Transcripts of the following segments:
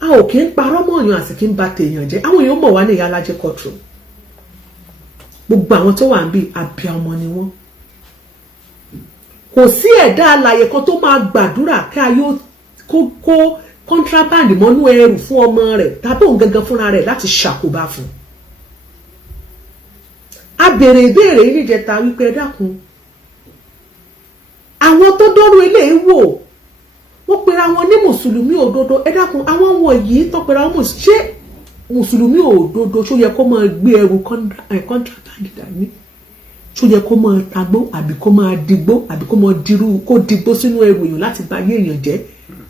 a ò kí ń parọ́ mọ́ èèyàn àti kí ń ba tèèyàn jẹ́ àwọn èèyàn mọ̀ wá ní ìyá alájẹ kọtù gbogbo àwọn tó wà ń bí abiyamọ ni wọ́n kò sí ẹ̀dá alààyè kan tó máa gbàdúrà kí ayé kó contraband mọ́nú ẹrù fún ọmọ rẹ̀ tàbí òun gangan fúnra rẹ̀ láti ṣàkóbá fún a béèrè ìbéèrè yìí níjẹta wípé ẹ dákun àwọn tó dọ́rùn eléyìí wò wọ́n pera wọn ní mùsùlùmí òdodo ẹ dákun àwọn wọ̀nyí tó pera wọn ṣé mùsùlùmí òdodo ṣó yẹ kó máa gbé ẹrù contraband dání ṣó yẹ kó máa tagbó àbí kó máa digbó àbí kó máa digbó sínú ẹrù èèyàn láti bà ayé èèyàn jẹ́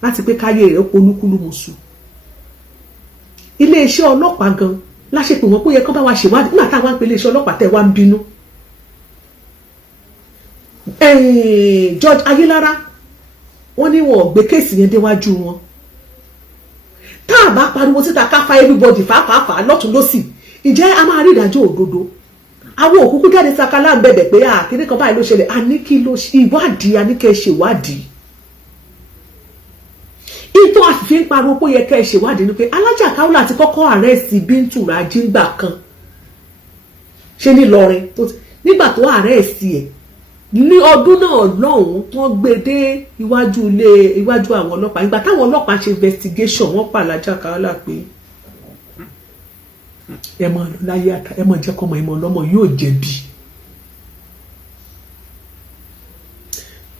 láti pé káyé rẹ̀ polúkúlù mùsù iléeṣẹ́ ọlọ́pàá gan láṣepè wọn kó yẹ kó bá wa ṣèwádìí nígbà táwọn pè iléeṣẹ́ ọlọ́pàá tẹ̀ wá ń bínú George Aguilara wọ́n ní wọn gbé kéèsì yẹn déwájú wọn tá a bá pariwo síta ká fa everybody fàáfàá lọ́tún lọ́sì ǹjẹ́ a máa rí ìdájọ́ òdodo àwọn òkúkú jáde sakala ń bẹ̀bẹ̀ pé kíní kan báyìí ló ṣẹlẹ̀ a ní kí ló ìwádìí a ní kẹ́ ṣèwádìí ìtọ́ àfìfí ń pariwo pé yẹ kẹ́ ṣèwádìí ni pé Alájà Kaola ti kọ́kọ́ àrẹ́sì Bintu Raji gbà kan ṣe ní Ìlọrin nígbà tó àrẹ́sì ẹ̀ ní ọdún náà lọ́hùn tó gbé dé iwájú àwọn ọlọ́pàá ìgbà táwọn ọlọ́pàá ṣe investigation wọ́n pa Alájà Kaola pé ẹ mọ láyé àtà ẹ mọ jẹ́ kọ́mọ ìmọ̀ ọlọ́mọ yóò jẹ̀bi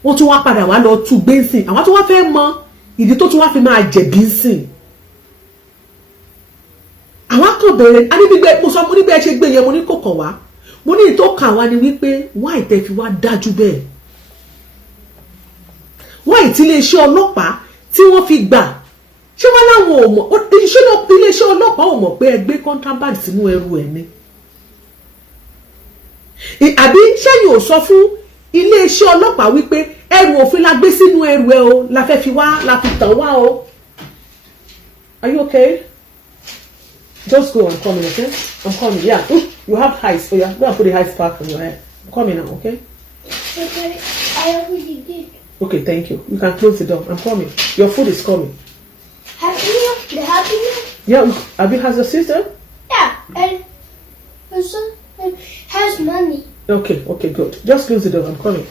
wọ́n tún wá padà wá lọ tú gbé ńsìn àwọn tó wá fẹ́ mọ ìdí tó tún wá fi máa jẹ̀bi ńsìn àwọn kan bẹ̀rẹ̀ anígbígbẹ́ mo sọ mo nígbẹ́ ṣe gbé yẹn mo ní kò kàn wá mo ní ìtò kàn wá ni wípé wá ìtẹ́ fi wá dájú bẹ́ẹ̀ wá ìtìlẹ́ṣẹ́ ọlọ́pàá tí wọ́n fi gbà ṣé wọ́n láwọn ò mọ̀ iléeṣẹ́ ọlọ́pàá ò mọ̀ pé ẹ gbé contraband sínú ẹrù ẹ̀ ni àbí ṣẹ́yìn ò sọ fún iléeṣẹ́ ọlọ́pàá wípé ẹrù òfin la gbé sínú ẹrù ẹ o la fẹ́ fi wá la fi tàn wá o are you okay? Just go, I'm coming, okay? I'm coming, yeah. You have highs, oh yeah, go and put the highs back on your hair. I'm coming now, okay? Okay, I already did. Okay, thank you. You can close the door. I'm coming. Your food is coming. Happy Meal? The Happy Meal? Yeah, Abi has a sister? Yeah, and her son has money. Okay, good. Just close the door. I'm coming.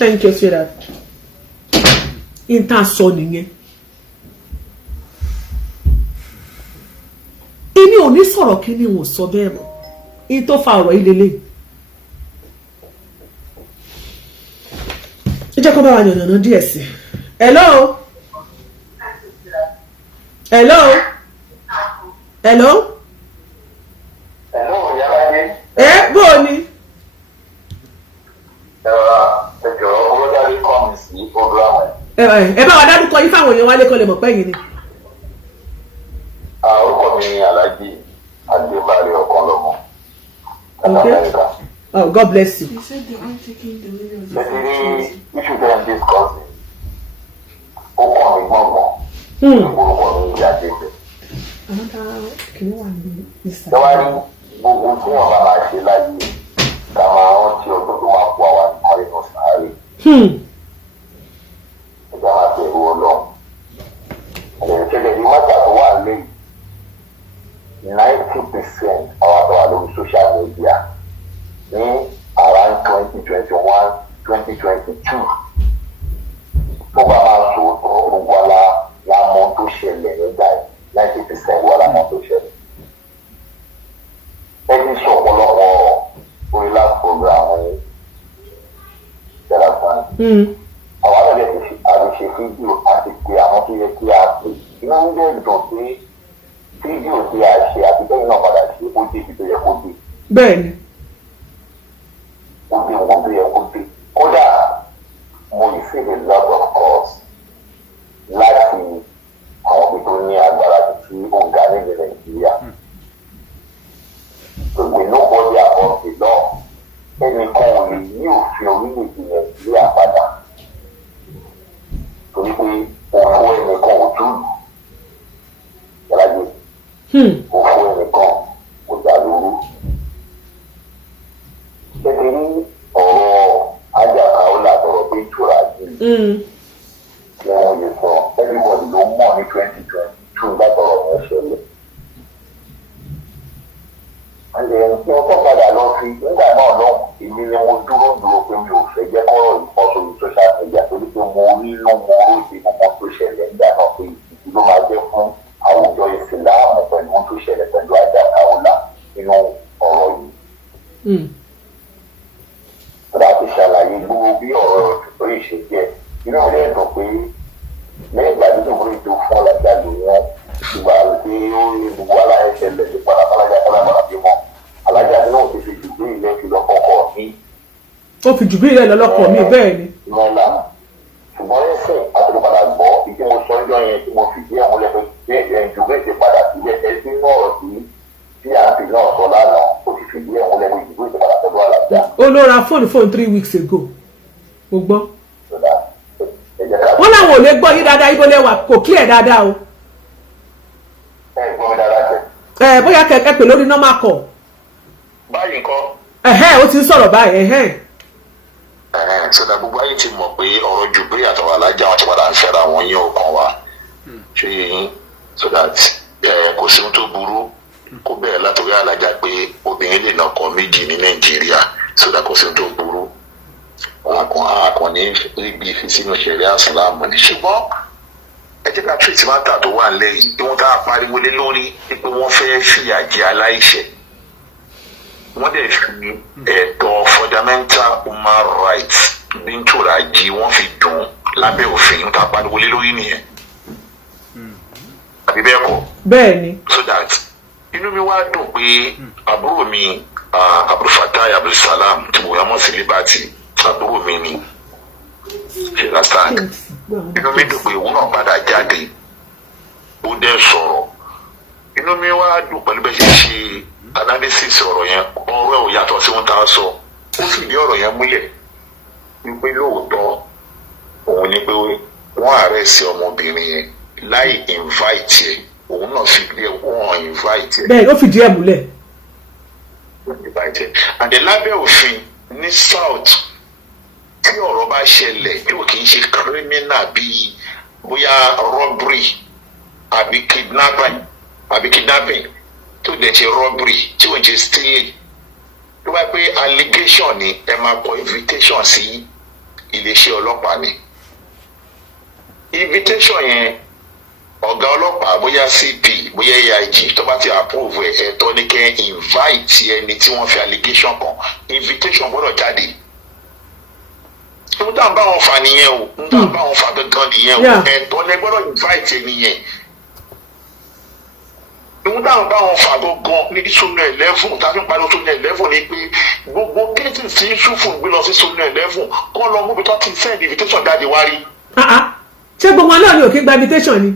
Thank you, sweetheart. Inta sọ nìyẹn. Èmi ò ní sọ̀rọ̀ kí ni wọ́n sọ bẹ́ẹ̀ mọ́. In tó fa ọ̀rọ̀ ilé lé. Ẹ jẹ́ kó bá wa yànnàná díẹ̀ sí. Hello? Hello? Hello? Hello, Yalaye. Bó ni? Ẹjọ́ olódarí kọ́mi sí program ẹ̀. Ẹ bá wa dárúkọ yín fáwọn èèyàn wálé kan lè mọ̀ pé yìí ni. Orúkọ mi ni Alhaji Adébárí Ọ̀kanlọ́mọ. Okay. Oh, God bless you. They said they aren't taking the video. Lẹ́tìrí issue dem discuss ó kọ́ mi gbọ̀ngbọ̀n. Orúkọ mi ni Adébẹ̀. Lọ́wọ́rí gbogbo tí wọ́n bá máa ṣe láyé ká máa rántí ọdún tó máa kó àwa níparí náà sáré. Ẹja máa bẹ̀rù Ọlọ́run. Ẹ̀rẹ̀kẹ́lẹ̀ ní mọ́tà tó wà lẹ́yìn 90% àwọn àtọwà lórí social media ní around 2021, 2022 tó bá máa sòótọ́ gbogbo la mọ̀ tó ṣẹlẹ̀ nígbà 90% wà lámọ̀ tó ṣẹlẹ̀. Ẹni sọ ọ̀pọ̀lọpọ̀ orí last program ní ìjọba fún mi. Àwọn àgbẹ̀ àti ṣe fídíò àti pé àwọn tó yẹ kí a pè iná ń bẹ̀rẹ̀ dùn pé fídíò tí a ṣe àti bẹ́ẹ̀ náà padà ṣe ó dé ibi tó yẹ kó dé. Bẹ́ẹ̀ni. Ó dé nǹkan tó yẹ kó dé. Kódà mo receive a lot of calls láti àwọn ibi tó ní agbára tí ó ń ga nílẹ̀ Nàìjíríà. We know what they are about the law. Ẹnìkan ò lè yí òfin orílẹ̀-èdè Nàìjíríà padà. Torí pé òfò ẹnìkan ò dúró. Yàrá-yé. Òfò ẹnìkan kò dá lóru. Ṣé ní ọ̀rọ̀ Alájà Kaola ọ̀rọ̀ Bintu Raji? Wọ́n lè sọ everybody ló mọ̀ ní 2022 látọ̀rọ̀ fún àwùjọ ìsìláàmù pẹ̀lú ohun tó ṣẹlẹ̀ pẹ̀lú àjàkáwọlá nínú ọ̀rọ̀ yìí. láti ṣàlàyé gbogbo bí ọ̀rọ̀ orí ṣe jẹ́ inú rẹ̀ dùn pé lẹ́yìn ìgbà tó kúrò tó fún ọ̀làjà lò wọ́n ìgbà tí ó rí gbogbo aláìṣẹ́ lẹ̀ ní padà alájà kálábàrà bí wọn alájà náà ti fi jùgbé ilẹ̀ fi lọ́kọ̀ọ̀kọ̀ ní. ó fi jùgbé ilẹ̀ lọ́lọ́kọ̀ mi bẹ́ẹ̀ ni. lọ́la ṣùgbọ́n ẹ̀sìn àtúntò gbọ́ ìdí mo sọ ọjọ́ yẹn tí mo fi dí àwọn lẹ́fẹ̀ẹ́ bẹ́ẹ̀ jùgbé ti padà sílẹ̀ ẹ̀sìn náà tí àǹtí náà sọ lánàá ó ti fi dí àwọn lẹ́fẹ̀ẹ́ jùgbé ti padà sọ́dọ̀ alájà. ó ló ra fóònù 3 weeks ago mo gbọ́. wọ́n láwọn ò lè gbọ́ yín dáadáa ibo lẹ́wà kò clear dáadáa o. gbọ́ mi dáadáa tẹ̀. bóyá kẹ̀kẹ́ pè lórí normal call. báyìí nǹkan. ó ti ń sọ̀rọ̀ báyìí. sọdá gbogbo ayé ti mọ̀ pé ọ̀rọ̀ jùgbé àtàwọn alájà wọn ti padà ń fẹ́ra wọn yín ọkàn wa ṣé yín so that kò sí ohun tó burú kó bẹ̀rẹ̀ látòrí alájà pé obìnrin lè lọ́kọ méjì ní nàìjíríà so that kò sí ohun tó burú àkàn ní ríbi fi sínú ṣẹ̀ríà ìsìlámù ní ṣùgbọ́n ẹ jẹ́ ká treat matter tó wà lẹ́yìn tí wọ́n ká pariwo lé lórí pé wọ́n fẹ́ fìyà jẹ aláìṣẹ̀ wọ́n dẹ̀ fi ẹ̀tọ́ fundamental human rights Bintu Raji wọ́n fi dùn lábẹ́ òfin ká pariwo lé lórí nìyẹn àbí bẹ́ẹ̀ kọ́. bẹ́ẹ̀ ni. so that inú mi wá dùn pé àbúrò mi Abdulfatai Abdulsalam tí mo yà mọ́ sí Liberty àbúrò mi ni ṣèlásán inú mi dùn pé òun náà padà jáde ó dẹ̀ sọ̀rọ̀ inú mi wá dùn pẹ̀lú bẹ́ẹ̀ ṣe ṣe analysis ọ̀rọ̀ yẹn ọ̀rọ̀ ẹ̀ ò yàtọ̀ sí ohun tá a sọ ó sì ní ọ̀rọ̀ yẹn múlẹ̀ wípé lóòótọ́ òun ni pé wọ́n àrẹ́sì ọmọbìnrin yẹn láì invite ẹ̀ òun náà fi lé wọ́n invite ẹ̀. bẹ́ẹ̀ ó fìdí ẹ̀ múlẹ̀. and lábẹ́ òfin ní south tí ọ̀rọ̀ bá ṣẹlẹ̀ tí ò kì í ṣe criminal bíi bóyá robbery àbí kidnapping tó dẹ̀ ṣe robbery tí ò ń ṣe stealing tó bá pé allegation ni ẹ máa kọ invitation sí iléeṣẹ́ ọlọ́pàá ni invitation yẹn ọ̀gá ọlọ́pàá bóyá CP bóyá AIG tó bá ti approve ẹ̀tọ́ ní kẹ́ invite ẹni tí wọ́n fi allegation kan invitation gbọ́dọ̀ jáde n tàn bá wọn fà nìyẹn o n tàn bá wọn fà gangan nìyẹn o ẹ̀tọ́ ní gbọ́dọ̀ invite ẹni yẹn n tàn bá wọn fà gangan ní Sonu 11 tàbí parí Sonu 11 ni pé gbogbo kéètì tí Yusufu gbé lọ sí Sonu 11 kọ́ lọ mú bí tó ti send invitation jáde wá rí. ṣé gbogbo náà ni òkè gba invitation ni.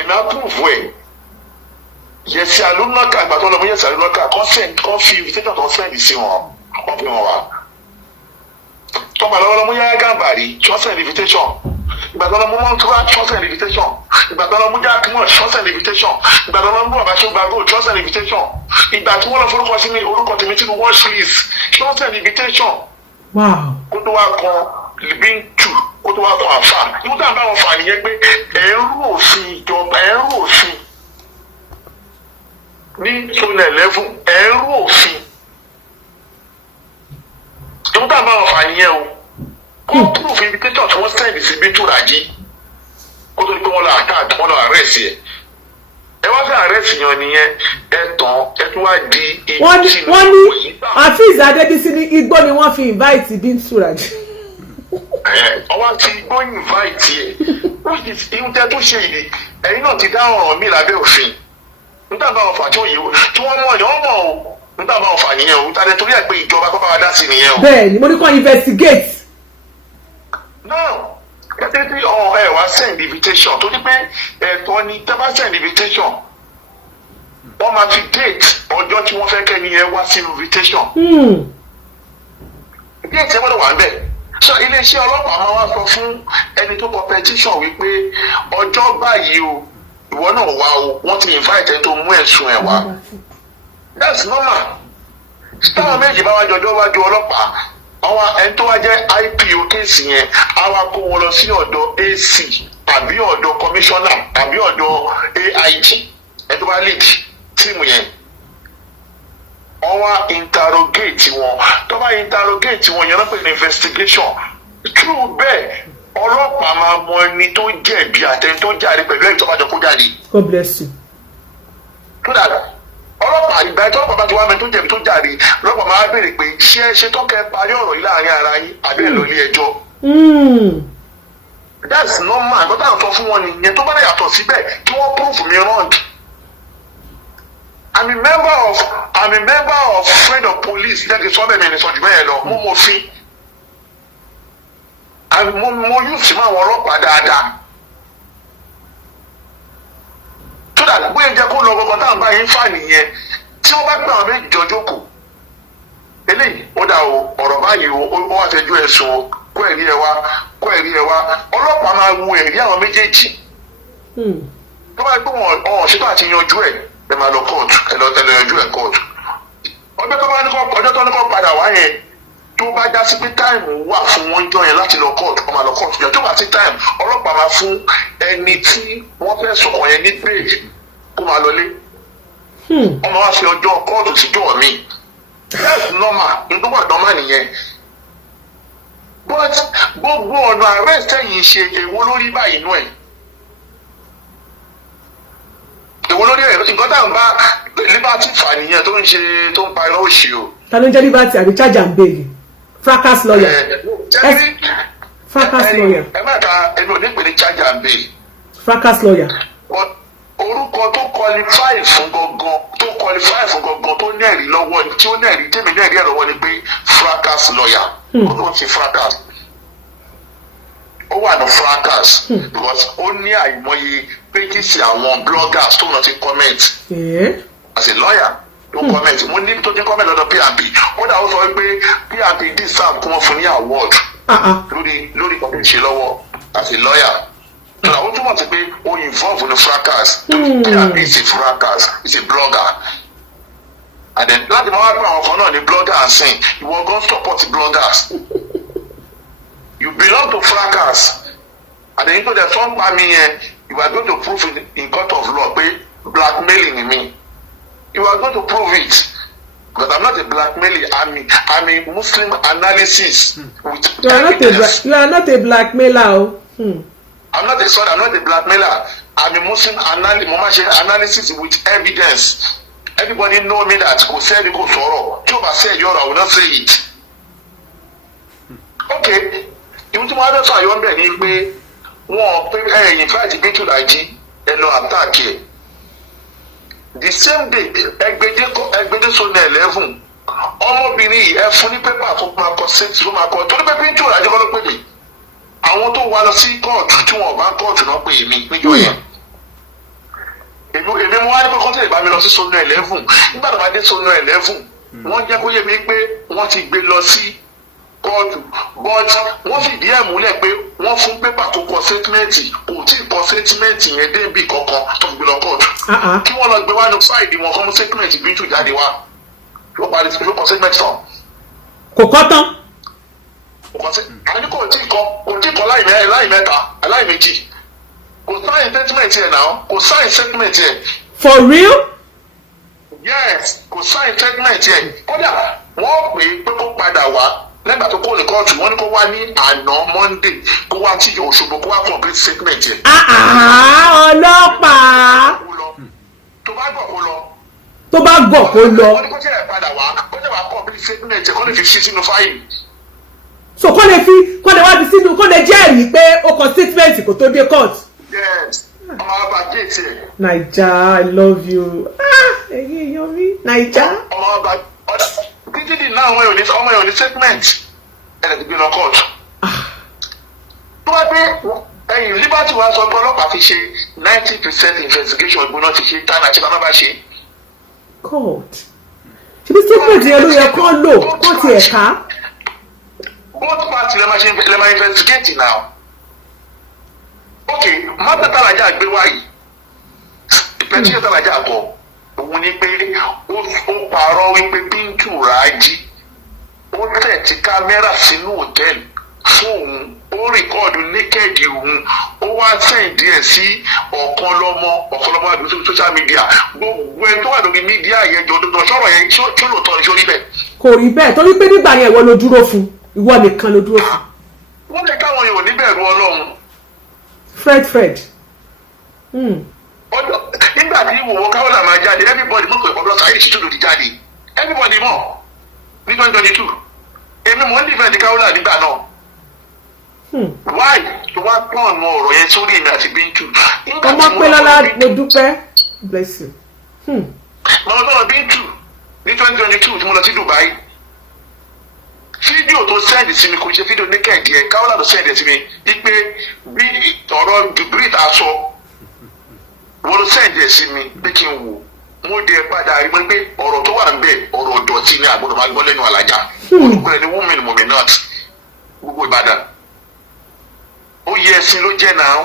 ẹ̀nà approve ẹ̀ yẹ̀sì àlùmọ́kà ìgbà tó lọ mú yẹ̀sì àlùmọ́kà kọ́ fi invitation tó send sí wọn wọ́n fi wọn wá tọ́gbà lọ́wọ́ mú yáyá gàmbàrí send invitation ìgbà tó lọ mú mọ́tò send invitation ìgbà tó lọ mú jákèmọ́ send invitation ìgbà tó lọ mú àbáṣọ́gbàgbò send invitation ìgbà tí wọ́n lọ forúkọ sí mi orúkọ tèmi tí mo watch list send invitation kó tó wá kan Bintu kó tó wá kan àfà ìwọ́n tá à ń bá wọn fà nìyẹn pé ẹ̀rú òfin ìjọba ẹ̀rú òfin ní Sonu 11 ẹ̀rú òfin ìwọ́n tá à ń bá wọn fà nìyẹn o kó proof invitation tí wọ́n send sí Bintu Raji kó tó di pé wọ́n lọ attack wọ́n lọ arrest yẹ ẹ wá fẹ́ arrest yan nìyẹn ẹ tán ẹ tún wá di ìjì wọ́n ní Afeez Adébísí ní igbó ni wọ́n fi invite Bintu Raji. ọwọ́ ti igbó invite yẹ ìhun tẹ́ tó ṣe yìí ẹ̀yin náà ti dá ọ̀ràn mi lábẹ́ òfin nígbà bá wọn fà tí wọ́n mọ̀ ni wọ́n mọ̀ o nígbà bá wọn fà nìyẹn o nígbà torí ẹ̀ pé ìjọba kọ́ bá wa dá sí nìyẹn o. bẹ́ẹ̀ ni mo ní kó investigate. náà kẹ́tẹ́ tí ẹ wá send invitation tó ní pé ẹ̀tọ́ ni tẹ́ bá send invitation wọ́n máa fi date ọjọ́ tí wọ́n fẹ́ kẹ́ni yẹn wá sí invitation. date ẹ gbọ́dọ̀ wà ń bẹ̀ so iléeṣẹ́ ọlọ́pàá máa wá sọ fún ẹni tó kọ petition wípé ọjọ́ báyìí o ìwọ náà wá o wọ́n ti invite ẹni tó mú ẹ̀sùn ẹ̀ wá that's normal táwọn méjì bá wá jọjọ́ wájú ọlọ́pàá àwọn ẹni tó wá jẹ́ IPO kéèsì yẹn á wá kó wọn lọ sí ọ̀dọ̀ AC àbí ọ̀dọ̀ commissioner àbí ọ̀dọ̀ AIG ẹni tó bá lead tíìmù yẹn wọ́n wá interrogate wọn tó bá interrogate wọn yẹn lọ́pọ̀ ní investigation true bẹ́ẹ̀ ọlọ́pàá máa mọ ẹni tó jẹ̀bi àtẹni tó jáde pẹ̀lú ẹ̀rí tó bá jọ kó jáde. God bless you. tó dàgbà ọlọ́pàá ìgbà tí ọlọ́pàá bá ti wá mẹ́ni tó jẹ̀bi tó jáde ọlọ́pàá máa béèrè pé ṣé tọ́kẹ́ parí ọ̀rọ̀ yìí láàrin ara yín àbí ẹ̀ lọ ilé ẹjọ́. That's normal. But I'm talking one in yet. Nobody has to see that. You won't prove me wrong. I'm a member of friend of police. That is what I mean. So you may know. Mo fi. And mo use my work padà. So that when you go logo down by him fine yẹn. Tí wọ́n bá gbà wọ́n méjì jọjọ́ kù. Eléyìí ó dà o ọ̀rọ̀ báyìí ó wá fẹjọ́ ẹ̀sùn kó ẹ̀rí ẹ wá ọlọ́pàá máa wo ẹ̀rí àwọn méjèèjì tó bá gbé wọn ṣètò àti yanjú ẹ máa lọ kóòtù ẹ lọ yanjú ẹ kóòtù ọjọ́ tó ní kó padà wá yẹn tó bá já sí pé táìmù wà fún wọn jọ yẹn láti lọ kóòtù ọmọ lọ kóòtù yẹn tó bá sí táìmù ọlọ́pàá máa fún ẹni tí wọ́n fẹ́ sọ̀kọ̀ yẹn ní péèjì kó máa lọlé ọmọ wa fi ọjọ́ kóòtù síjọ́ mi that's normal nítorí normal nìyẹn. But gbogbo ọ̀nà arrest ẹ̀yìn ṣe èwo lórí báyìí nú ẹ̀. Èwo lórí ẹ̀ nǹkan tá à ń bá Liberty fà nìyẹn tó ń ṣe tó ń pa irọ́ òṣì o. Ta ló ń jẹ́ Liberty àbí charge and bail? Fracas lawyer. Fracas lawyer. Ẹ má ta ẹni ò ní pè ní charge and bail. Fracas lawyer. Orúkọ tó qualify fún gangan tó ní ẹ̀rí lọ́wọ́ tí ó ní ẹ̀rí tèmi ní ẹ̀rí ẹ̀ lọ́wọ́ ni pé fracas lawyer. Ó ló ti fracas. Ó wà ní fracas because ó ní àìmọye pages àwọn bloggers tó náà ti comment. As a lawyer tó comment mo ní tó ti comment lọ́dọ̀ PNP ó dà ó sọ pé PNP deserve kí wọ́n fún ní award lórí kan tó ń ṣe lọ́wọ́ as a lawyer. Ó túmọ̀ sí pé ó involve ní fracas. PNP is a fracas, is a blogger. And then láti máa wá pé àwọn kan náà ní bloggers sìn ìwọ gan support bloggers. You belong to fracas. And then into the song by me you are going to prove in court of law pé blackmailing me. You are going to prove it. Because I'm not a blackmailer, I'm a Muslim analysis with evidence. You are not a blackmailer. I'm not a blackmailer. I'm a Muslim analysis with evidence. Everybody know me that kò sẹ́ni kò sọ̀rọ̀ tí o bá sẹ́ ẹ̀yọ́ I will not say it. Okay, ìwé tí mo wá sọ àyọ̀ ń bẹ̀ ni pé wọ́n pé ẹ̀yìn fáìtì Bintu Raji ẹnu àtàkì ẹ̀. The same day ẹgbẹ́dẹ́ sọ́nà 11 ọmọbìnrin yìí ẹ fún ní pépà tó máa kọ sí tó máa kọ torí pé Bintu Raji kọ́ ló pè mí. Àwọn tó wá lọ sí kóòtù tí wọ́n bá kóòtù náà pè mí níjọ́ yẹn. Èmi mo wá ní pé kọ́ńtà ìbá mi lọ sí sọ́nà 11 nígbà tó bá dé sọ́nà 11 wọ́n jẹ́ kó yé mi pé wọ́n ti gbé lọ sí kóòtù but wọ́n fìdí ẹ̀ múlẹ̀ pé wọ́n fún pépà tó kọ sétímẹ́ǹtì kò tí ì kọ sétímẹ́ǹtì yẹn débi kankan tó fi gbé lọ kóòtù kí wọ́n lọ gbé wá ní fáìdì wọn fún sétímẹ́ǹtì Bintu jáde wá ló parí ló kọ sétímẹ́ǹtì tán. Kò kọ́ tán. Àní kò tí ì kọ láì mẹ́ta láì méjì. Kò sign statement yẹn náà. Kò sign statement yẹn. For real? Yes, kò sign statement yẹn. Kódà wọ́n pè é pé kó padà wá lẹ́gbàá tó kó ní kóòtù wọ́n ní kó wá ní àná Monday kó wá tí Òṣogbo kó wá complete statement yẹn. Ọlọ́pàá. Tó bá gbọ̀ kó lọ. Tó bá gbọ̀ kó lọ. Wọ́n ní kó jẹ́ ẹ̀ padà wá kó jẹ́ wá complete statement yẹn kó lè fi ṣí sínú fáìlì. So kó lè wá fi sínú kó lè jẹ́rìí pé ó kọ statement kó tó dé court. Yes, ọmọ ọba gate ẹ̀. Naija, I love you. Ẹ̀yin èèyàn mi, Naija. Ọmọ ọba títí di náà ọmọ yóò ní statement ẹ̀rẹ̀ ti gbé lọ court. Tó bá dé ẹ̀yìn Liberty wa sọ pé ọlọ́pàá ti ṣe 90% investigation ìgbóná ti ṣe tánà àti bàbá bá ṣe. God, ṣe bí statement yẹn ló yẹ kó lò kó tiẹ̀ ká. Both parties lè máa investigate now. Okay, mọ́tò tàlàjà gbé wáyé ìpẹ́tí tàlàjà bọ̀ òun ni pé ó parọ́ wípé Bintu Raji ó tẹ̀tí kámẹ́rà sínú hòtẹ́ẹ̀lì fún òun ó rìkọ́ọ̀dù nékẹ́ẹ̀dì òun ó wá sẹ́ǹdì ẹ̀ sí ọ̀kanlọ́mọ àdúgbò social media gbogbo ẹ̀ tó wà lórí mídíà yẹn jọ dandan sọ̀rọ̀ yẹn tí ó lò tọ́ ní sórí bẹ́ẹ̀. Kò rí bẹ́ẹ̀ torí pé nígbà yẹn ìwọ ló dúró fún ìwọ nìkan ló dúró fún. wọ́n lè káwọn yòó níbẹ̀rù Ọlọ́run. Fred. Nígbà tí ìwòwò Kaola máa jáde everybody mọ̀ pé ọ̀dọ̀ Saheed Shittu ló ti jáde everybody mọ̀ ní 2022 èmi mò ń defend Kaola nígbà náà. Why tó wá pọ́n ọ̀nà ọ̀rọ̀ yẹn sórí èmi àti Bintu. Ọmọ pé lọ́la mo dúpẹ́ bless you. Mo lọ Bintu ní 2022 tí mo lọ sí Dubai. Fídíò tó sẹ́ndì sí mi kò ṣe fídíò ní kẹ̀dí ẹ̀ Kaola tó sẹ́ndì sí mi wípé bí ọ̀rọ̀ Jubril ta sọ wọ́n ló sẹ́ndì ẹ̀ sí mi pé kí n wò mo dé padà rí mo pé ọ̀rọ̀ tó wà níbẹ̀ ọ̀rọ̀ ọ̀dọ̀tí ni àgbọ̀dọ̀ máa gbọ́ lẹ́nu Alájà olùkọ́ ẹni women mominat gbogbo Ìbàdàn ó yẹ ẹ̀sìn ló jẹ́ náà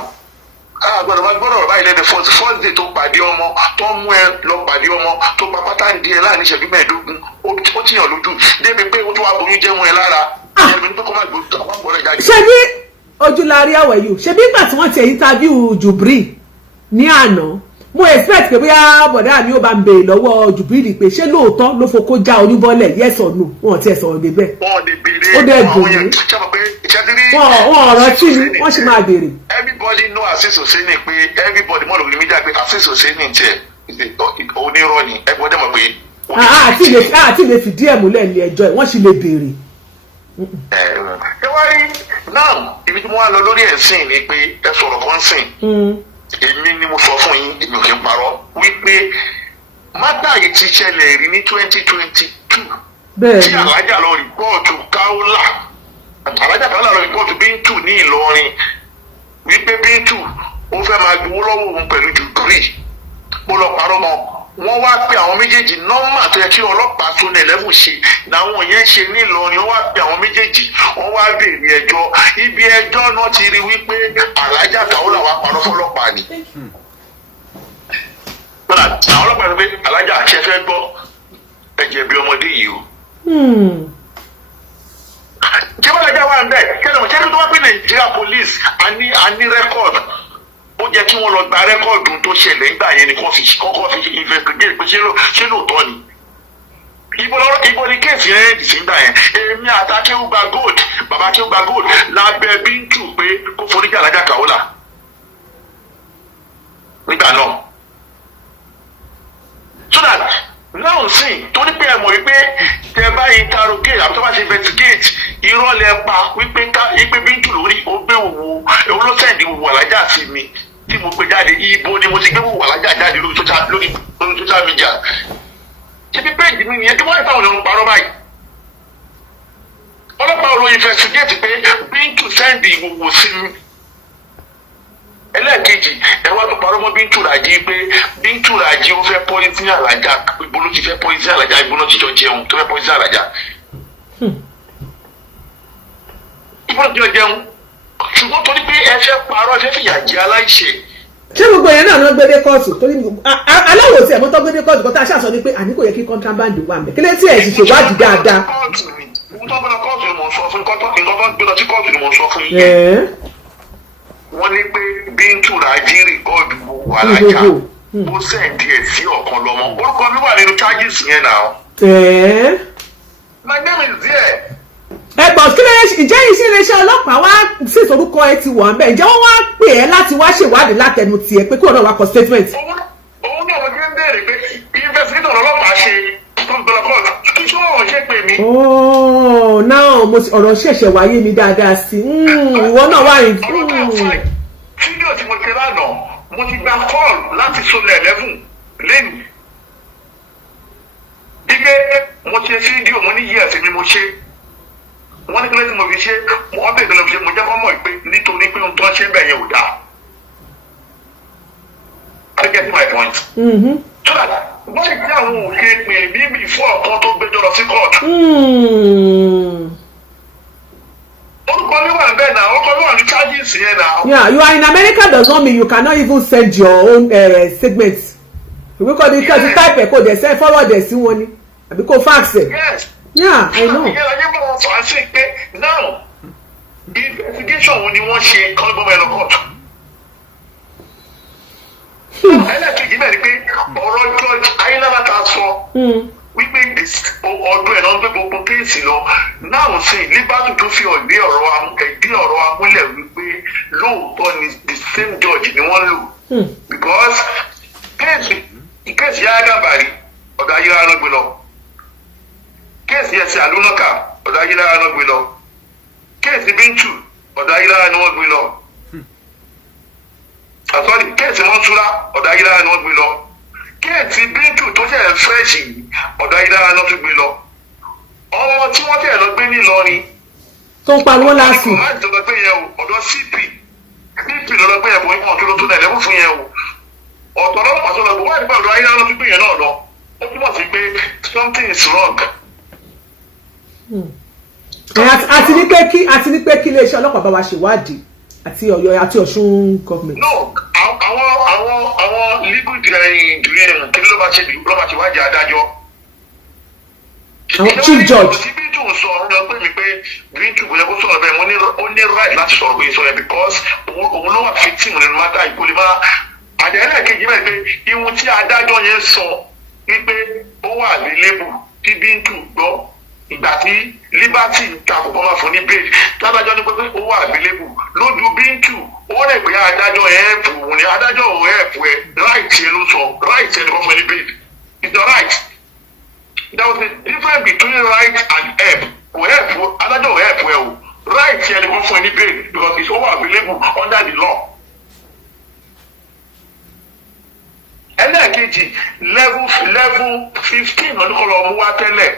àgbọ̀dọ̀ máa gbọ́dọ̀ báyìí lẹ́nu first day tó pàdé ọmọ tó mú ẹ lọ pàdé ọmọ tó pa pátá ń di ẹ láàrin ìṣẹ́jú mẹ́ẹ̀ẹ́dógún ó tìyàn lójú débi pé ó tún wá boyún jẹ́ mú ẹ lára ẹ̀mí ní pé kó má gbọ́dọ̀ àwọn àgbọ̀dọ̀ jáde. ṣé bí ojúlarí àwẹ̀yù ṣe bí ìgbà tí wọ́n ti interview Jubril ní àná mo expect pé bóyá bọ̀dá mi ò bá ń bèèrè lọ́wọ́ Jubril pé ṣé lóòótọ́ ló fokó já oyúnbọ́lẹ̀ yes or no wọn ti ẹ̀ sọ̀rọ̀ débẹ̀ ó dẹ̀ dùn mí wọn ọ̀rọ̀ tí ni wọ́n sì máa béèrè. everybody know Azeez Oseni pé everybody mọ̀ lórí mídíà pé Azeez Oseni tiẹ̀ onírọ́ ni everybody mọ̀ pé. àti lè fìdí ẹ̀ múlẹ̀ ní ẹjọ́ ẹ̀ wọ́n sì lè béèrè. ẹ wá rí náà ibi tí mo wá lọ lórí ẹ̀sìn ni pé ẹ sọ̀rọ̀ kan sìn èmi ni mo sọ fún yín èmi ò kí n parọ́ wípé mátà yìí ti ṣẹlẹ̀ rí ní 2022 tí Alájà lọ rìpọ́ọ̀tù Kaola Alájà Kaola lọ rìpọ́ọ̀tù Bintu ní Ìlọrin wípé Bintu ó fẹ́ máa gbowó lọ́wọ́ òun pẹ̀lú Jubril ó lọ parọ́ mọ́ wọ́n wá pe àwọn méjèèjì nọ́mbà tó yẹ kí ọlọ́pàá tó ní ẹlẹ́fù ṣe làwọn yẹn ṣe ní Ìlọrin wọ́n wá pe àwọn méjèèjì wọ́n wá béèrè ẹjọ́ ibi ẹjọ́ náà ti rí wípé Alájà Kaola wá parọ́ fọlọ́pàá ni. àwọn ọlọ́pàá sọ pé Alájà àṣẹ fẹ́ gbọ́ ẹ̀jẹ̀ bí ọmọdé yìí o. jẹ́wọ́lẹ́jà wà ń bẹ̀ kẹ́lẹ́ mọ̀ ṣẹ́ni tó wá pé Nàìjíríà police a ní rẹ́kọ̀dù ó jẹ́ kí wọ́n lọ gba rẹ́kọ̀dù tó ṣẹlẹ̀ nígbà yẹn ni kọ́kọ́ fi investigate pé ṣé lóòótọ́ ni. ibo ni kéèsì yẹn dì sí nígbà yẹn èmi àtàkéwùgbà gold bàbá kéwùgbà gold lábẹ́ Bintu pé kó foríjì Alájà Kaola nígbà náà. so that now sìn torí pé ẹ mọ̀ wípé tẹ bá interrogate àbí tó bá ṣe investigate irọ́ lẹ pa wípé Bintu lórí ó gbé òwò olóṣèlú òwò Alájà sí mi tí mo gbé jáde ibo ni mo ti gbé òwò Alájà jáde lórí social media ṣebí péjì mi nìyẹn tí wọ́n ń táwọn èèyàn ń parọ́ báyìí ọlọ́pàá ọ̀rọ̀ investigate pé Bintu sẹ́ndì ìwòwò sí mi ẹlẹ́ẹ̀kejì ẹ wá tó parọ́ mọ́ Bintu Raji pé Bintu Raji ó fẹ́ pọ́lísì Alájà ibo ló ti fẹ́ pọ́lísì Alájà ibo ló ti jọ jẹun tó fẹ́ pọ́lísì Alájà ibo ló ti jọ jẹun ṣùgbọ́n torí pé ẹ fẹ́ parọ́ ẹ fẹ́ fìyà jẹ aláìṣẹ̀. ṣé gbogbo yẹn náà ló gbé dé kóòtù torí aláwọ̀ tí ẹ̀mọ́tọ́ gbé dé kóòtù kó tá a ṣàṣọ ni pé àní kò yẹ kí contraband wà mẹ́ kí lè tí ẹ̀ sì ṣèwádìí dáadáa. kóòtù ni mò ń sọ fún nǹkan tó gbé lọ sí kóòtù ni mò ń sọ fún yín. wọ́n ní pé Bintu Raji rìkọ́ọ̀dù gbogbo Alájà ó sẹ̀ǹdì ẹ̀ sí ọ̀kan lọ́mọ orúkọ mi wà nínú charges yẹn náà. My name is there. Ẹ̀gbọ́n kí ló ìjẹ́ yìí sí iléeṣẹ́ ọlọ́pàá wá sí ìsorúkọ ẹ ti wọ̀n bẹ́ẹ̀ ǹjẹ́ wọ́n wá pè ẹ́ láti wá ṣèwádìí látẹnu tiẹ̀ pé kí wọ́n náà wá kọ statement. òun náà wọ́n ti ń béèrè pé investigator ọlọ́pàá ṣe kí ṣé wọ́n ṣe pè mí. ooo náà mo ti ọ̀rọ̀ ṣẹ̀ṣẹ̀ wáyé mi dáadáa sí ìwọ náà wá rí. fídíò tí mo ti lánàá mo ti gba call láti Sọlẹ̀ 11 lẹ́nu. ike mo ṣe fídíò mo ní yíyàsí ni mo ṣe wọ́n ní kí ló ti mo fi ṣe wọ́n bẹ̀rẹ̀ lọ fi ṣe mo jẹ́ kọ́mọ̀ pé nítorí pé ohun tó ń ṣe bẹ́ẹ̀ yẹn ò dáa. I get my point. So that wọ́n ti àwọn òkè pè mí bí fún ọ̀kan tó gbẹjọ́ lọ sí court. orúkọ mi wà bẹ́ẹ̀ náà orúkọ mi wà ní charges yẹn náà. Yeah, you are in America does not mean you cannot even send your own statements. ìwé kọ́ ni kí o ti type ẹ̀ kó dẹ̀ send forward ẹ̀ sí wọn ni àbí kó fax ẹ̀. Yes. Yeah, I know. Now, investigation wo ni wọ́n ṣe kọ́ gbọ́mọ ẹ̀rọ court. ẹlẹ́kejì bẹ́ẹ̀ ni pé ọ̀rọ̀ George Ayinla ta sọ wípé pé ọdún ẹ̀ náà ń gbé gbogbo kéèsì lọ náà sí Liberty tó fi ọ̀dí ọ̀rọ̀ amúlẹ̀ wípé lóòótọ́ ni the same judge ni wọ́n lò because kéèsì Yahya Gambari ọ̀dọ̀ ayélujára ló gbé lọ kéèsì ẹ̀sìn àlùnọ́kà ọ̀dọ̀ ayélujára ló gbé lọ kéèsì Bintu ọ̀dọ̀ ayélujára ni wọ́n gbé lọ àtọ́ni kéèsì Mọ́nsúrà ọ̀dọ̀ ayélujára ni wọ́n gbé lọ kéèsì Bintu tó ṣe ẹ̀ fẹ́ẹ̀sì ọ̀dọ̀ ayélujára ló tún gbé lọ ọmọ tí wọ́n tẹ̀ lọ gbé nílọrin tó ń pariwo lásìkò láti lọ gbé yẹn o ọ̀dọ̀ CP lọ gbé yẹn bọ̀ ìmọ̀ tó ló tó dẹ̀ lẹ́kùn fún yẹn o ọ̀tọ̀ ọlọ́pàá tó lọ gbọ́ wáyé nípa ọ̀dọ̀ ayélujára ló tún gbé yẹn náà lọ ó túmọ̀ sí pé something is wrong. àti ní pé kí iléeṣẹ́ ọlọ́pàá bá wa ṣèwádìí àti Ọ̀yọ́ àti Ọ̀ṣun gọọmenti. no àwọn legal dream kí ló máa ṣe wájú adájọ́. àwọn chief judge. tí Bintu sọ ọ̀rọ̀ lọ pé mi pé Bintu kò yẹ kó sọ̀rọ̀ bẹ́ẹ̀ ó ní right láti sọ̀rọ̀ pé sọ̀rọ̀ because òun ló wà victim nínú mátà ìkólé máa àdéhùn kejì bẹ́ẹ̀ pé ihun tí adájọ́ yẹn sọ wípé ó wà available tí Bintu gbọ́ ìgbà tí Liberty ń ta kò máa fún ní bail tábàjọ́ ní pé ó wà available lójú Bintu ó rẹ̀ pé adájọ́ ẹ̀ẹ́pù òun ni adájọ́ ò ẹ̀ẹ́pù ẹ̀ right yẹn ló sọ right yẹn ni wọ́n fún ní bail it's the right. There was a difference between right and help. Adájọ́ help well. Right yẹn ni wọ́n fún ní bail because it's all available under the law. Ẹlẹ́ẹ̀kejì level 15 ọdúnkọ̀lọ́ ọmú wá tẹ́lẹ̀.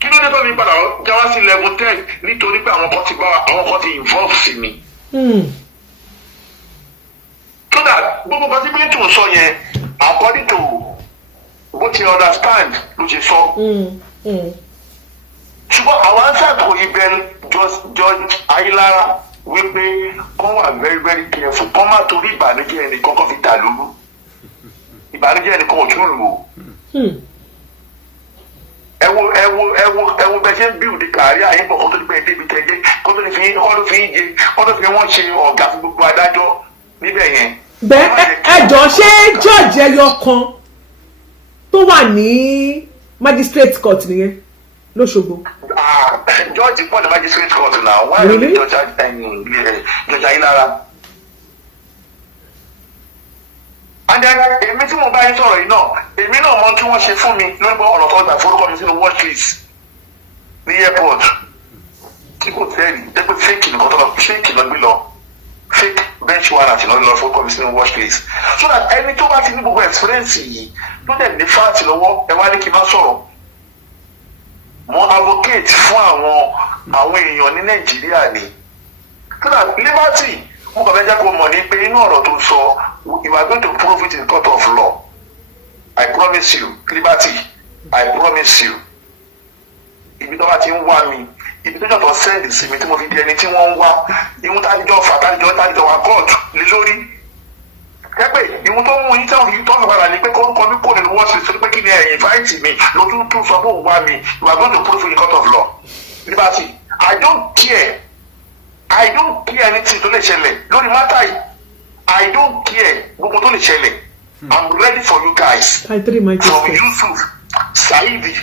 Kí ló dé tó ní padà jáwá sí level 10 nítorí pé àwọn kan ti involve sí mi. So that gbogbo kan tí Bintu sọ yẹn according to bó ti understand ló ṣe sọ. ṣùgbọ́n àwọn ansàtò ibẹ̀ Judge Ayélujára wípé kọ́ wà very very careful kọ́ má torí ìbànújẹ́ ẹni kọ́kọ́ fi dà lóru ìbànújẹ́ ẹni kọ́ ò tún lò ó. ẹ wo bẹ́ẹ̀ ṣe ń build kárí àyẹ̀bọ̀ kó tó ní bẹ́ẹ̀ débi tẹ́jẹ́ kó tó ní fi wọ́n ṣe ọ̀gá fún gbogbo adájọ́ níbẹ̀ yẹn. bẹ́ẹ̀ ẹjọ́ ṣé judge ẹyọ kan tó wà ní magistrate court nìyẹn lọ́ṣogbo. George pọ̀ ní magistrate court náà wọ́n á ní Judge Ayélujára. and then èmi tí mo bá yín sọ̀rọ̀ yìí náà èmi náà mọ tí wọ́n ṣe fún mi lórí bọ́ ọ̀nà tó gbà forúkọ mi sínú watch list ní airport tí kò tẹ́lẹ̀ dẹ́pẹ́ fake nìkan tó lọ fake lọ gbé lọ fake bench warrant náà lọ forúkọ mi sínú watch list so that ẹni tó bá ti ní gbogbo experience yìí ló dẹ̀ ní fáàtì lọ́wọ́ ẹ wá ní kí n má sọ̀rọ̀ mo advocate fún àwọn èèyàn ní Nàìjíríà ni so that Liberty mo kàn fẹ́ jẹ́ kó mọ̀ ní pé inú ọ̀rọ̀ tó sọ you are going to prove it in court of law I promise you Liberty I promise you ibi tó bá ti ń wá mi ibi tó jọ̀tọ̀ sẹ́ndì sí mi tí mo fi di ẹni tí wọ́n ń wá ihun tájọ́ fà tájọ́ wà kóòtù lé lórí kẹ́pẹ́ ihun tó mú yín táwọn yìí tó ń padà ní pé kórúkọ mi kò nínú wọ́n sì sọ pé kí ni ẹ̀yìn fáìtì mi ló tún sọ pé òun wá mi you are going to prove it in court of law Liberty I don't care anything tó lè ṣẹlẹ̀ lórí mátà yìí I don't care gbogbo tó lè ṣẹlẹ̀ I'm ready for you guys from Yusuf Saidi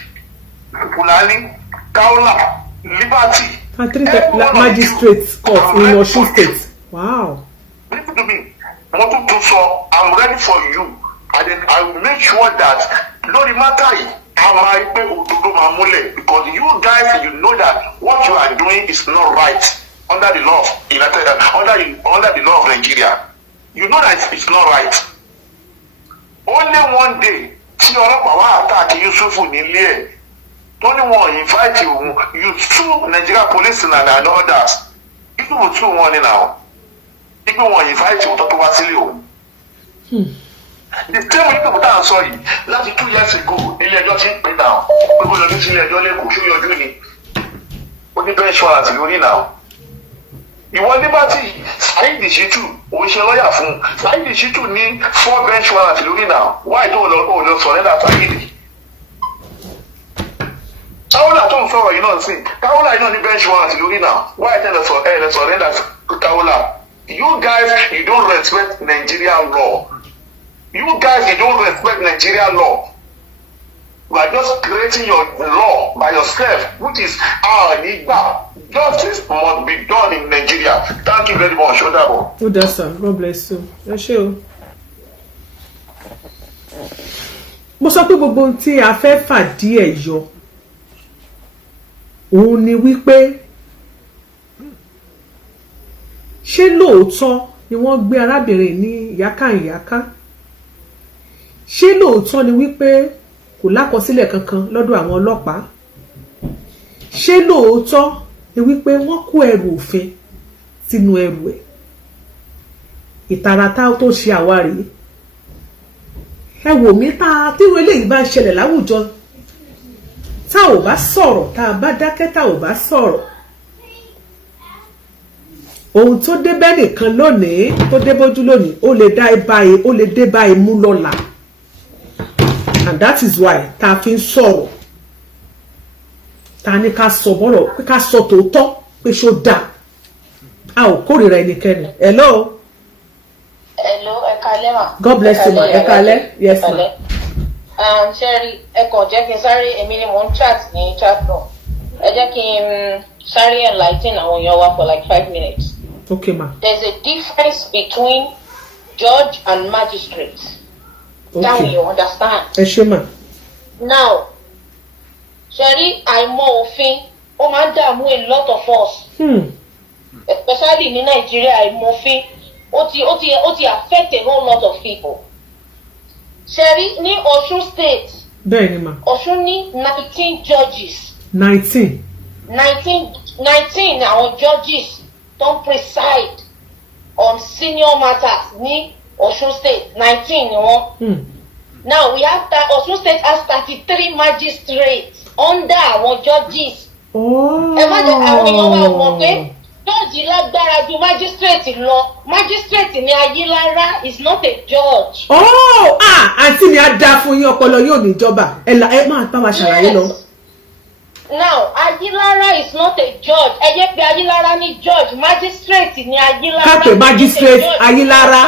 Fulani Kaola Liberty magistrate court in Osun State. Wow. Listen to me. What to so I'm ready for you and then I will make sure that lórí mátà yìí àwọn àìpé òdodo máa múlẹ̀ because you guys you know that what you are doing is not right under the law of under the law of Nigeria. You know that it's not right. Only one day tí ọlọ́pàá wá attack Yusufu nílé ẹ̀ tó ní wọn invite òun you sue Nigeria police and others ipe wò tú wọn ni náà ipe wọn invite òun tó wá sílé òun. The same way people tá à ń sọ yìí láti 2 years ago ilé ẹjọ́ ti ń pè náà pé kó yọjú sí ilé ẹjọ́ lẹ́kọ̀ọ́ ṣó yọjú ni ó ní bench warrant lórí náà. Ìwọ Liberty Saidi Shittu òun ṣe lọ́ọ̀yà fún Saidi Shittu ní 4 bench warrant lórí náà wáyé tó lọ sọ̀rẹ́dà Saidi. Kaola tó ń sọ̀rọ̀ yìí náà sí Kaola yìí náà ní bench warrant lórí náà wáyé tẹ́ lọ sọ̀rẹ́dà Kaola. You guys you don't respect Nigerian law. You guys you don't respect Nigerian law. You are just creating your law by yourself, which is Nigba. Justice must be done in Nigeria. Thank you very much. Oh, that's sir. God bless you. That's you. Mo sọ pé gbogbo ohun tí a fẹ́ fà díẹ̀ yọ òun ni wípé ṣé lóòótọ́ ni wọ́n gbé arábìnrin ní ìyákàìyáká ṣé lóòótọ́ ni wípé kò lákọsílẹ̀ kankan lọ́dọ̀ àwọn ọlọ́pàá ṣé lóòótọ́ ni wípé wọ́n kó ẹrù òfin sínú ẹrù ẹ̀ ìtara tá tó ṣe àwárí ẹ wò mí tá tírú eléyìí bá ṣẹlẹ̀ láwùjọ tá ò bá sọ̀rọ̀ tá a bá dákẹ́ tá ò bá sọ̀rọ̀ ohun tó dé bẹ́ẹ̀ nìkan lónìí tó dé bójú lónìí ó lè dé báyìí mú lọ́la and that is why tá a fi ń sọ̀rọ̀ tá a ní ká sọ bọ́rọ̀ pé ká sọ tòótọ́ pé ṣó dáa a ò kórìíra ẹnikẹ́ni. Hello. Ẹ̀kalẹ́ ma. God bless you ma. Ẹ̀kalẹ́. Yes ma. Sherry, ẹ̀kọ́ jẹ́ kí n sáré èmi ni mò ń chat ní chat room. Ẹ jẹ́ kí n sáré enlighten àwọn èèyàn wa for like 5 minutes. Okay ma. There's a difference between judge and magistrate. Okay. Now you understand. Ẹ ṣé ma. Now, Sherry, àìmọ̀ òfin ó máa ń dààmú a lot of us. Especially ní Nàìjíríà àìmọ̀ òfin. Ó ti affect a whole lot of people. Sherry, ní Ọ̀ṣun state. Bẹ́ẹ̀ni ma. Ọ̀ṣun ní 19 judges. 19 àwọn judges don't preside on senior matters ní Ọ̀ṣun state 19 ni wọ́n. Now we have that Ọ̀ṣun state has 33 magistrates under àwọn judges. Ẹ má jẹ́ àwọn èèyàn wa mọ̀ pé judge lágbára ju magistrate lọ. Magistrate ni Ayilara is not a judge. Àǹtí mi á dá fún yín ọpọlọ yóò ní ìjọba ẹ máa bá wa ṣàlàyé lọ. Now Ayilara is not a judge. Ẹ jẹ́ pé Ayilara ní judge, magistrate ni Ayilara. Kápẹ́ magistrate Ayilara.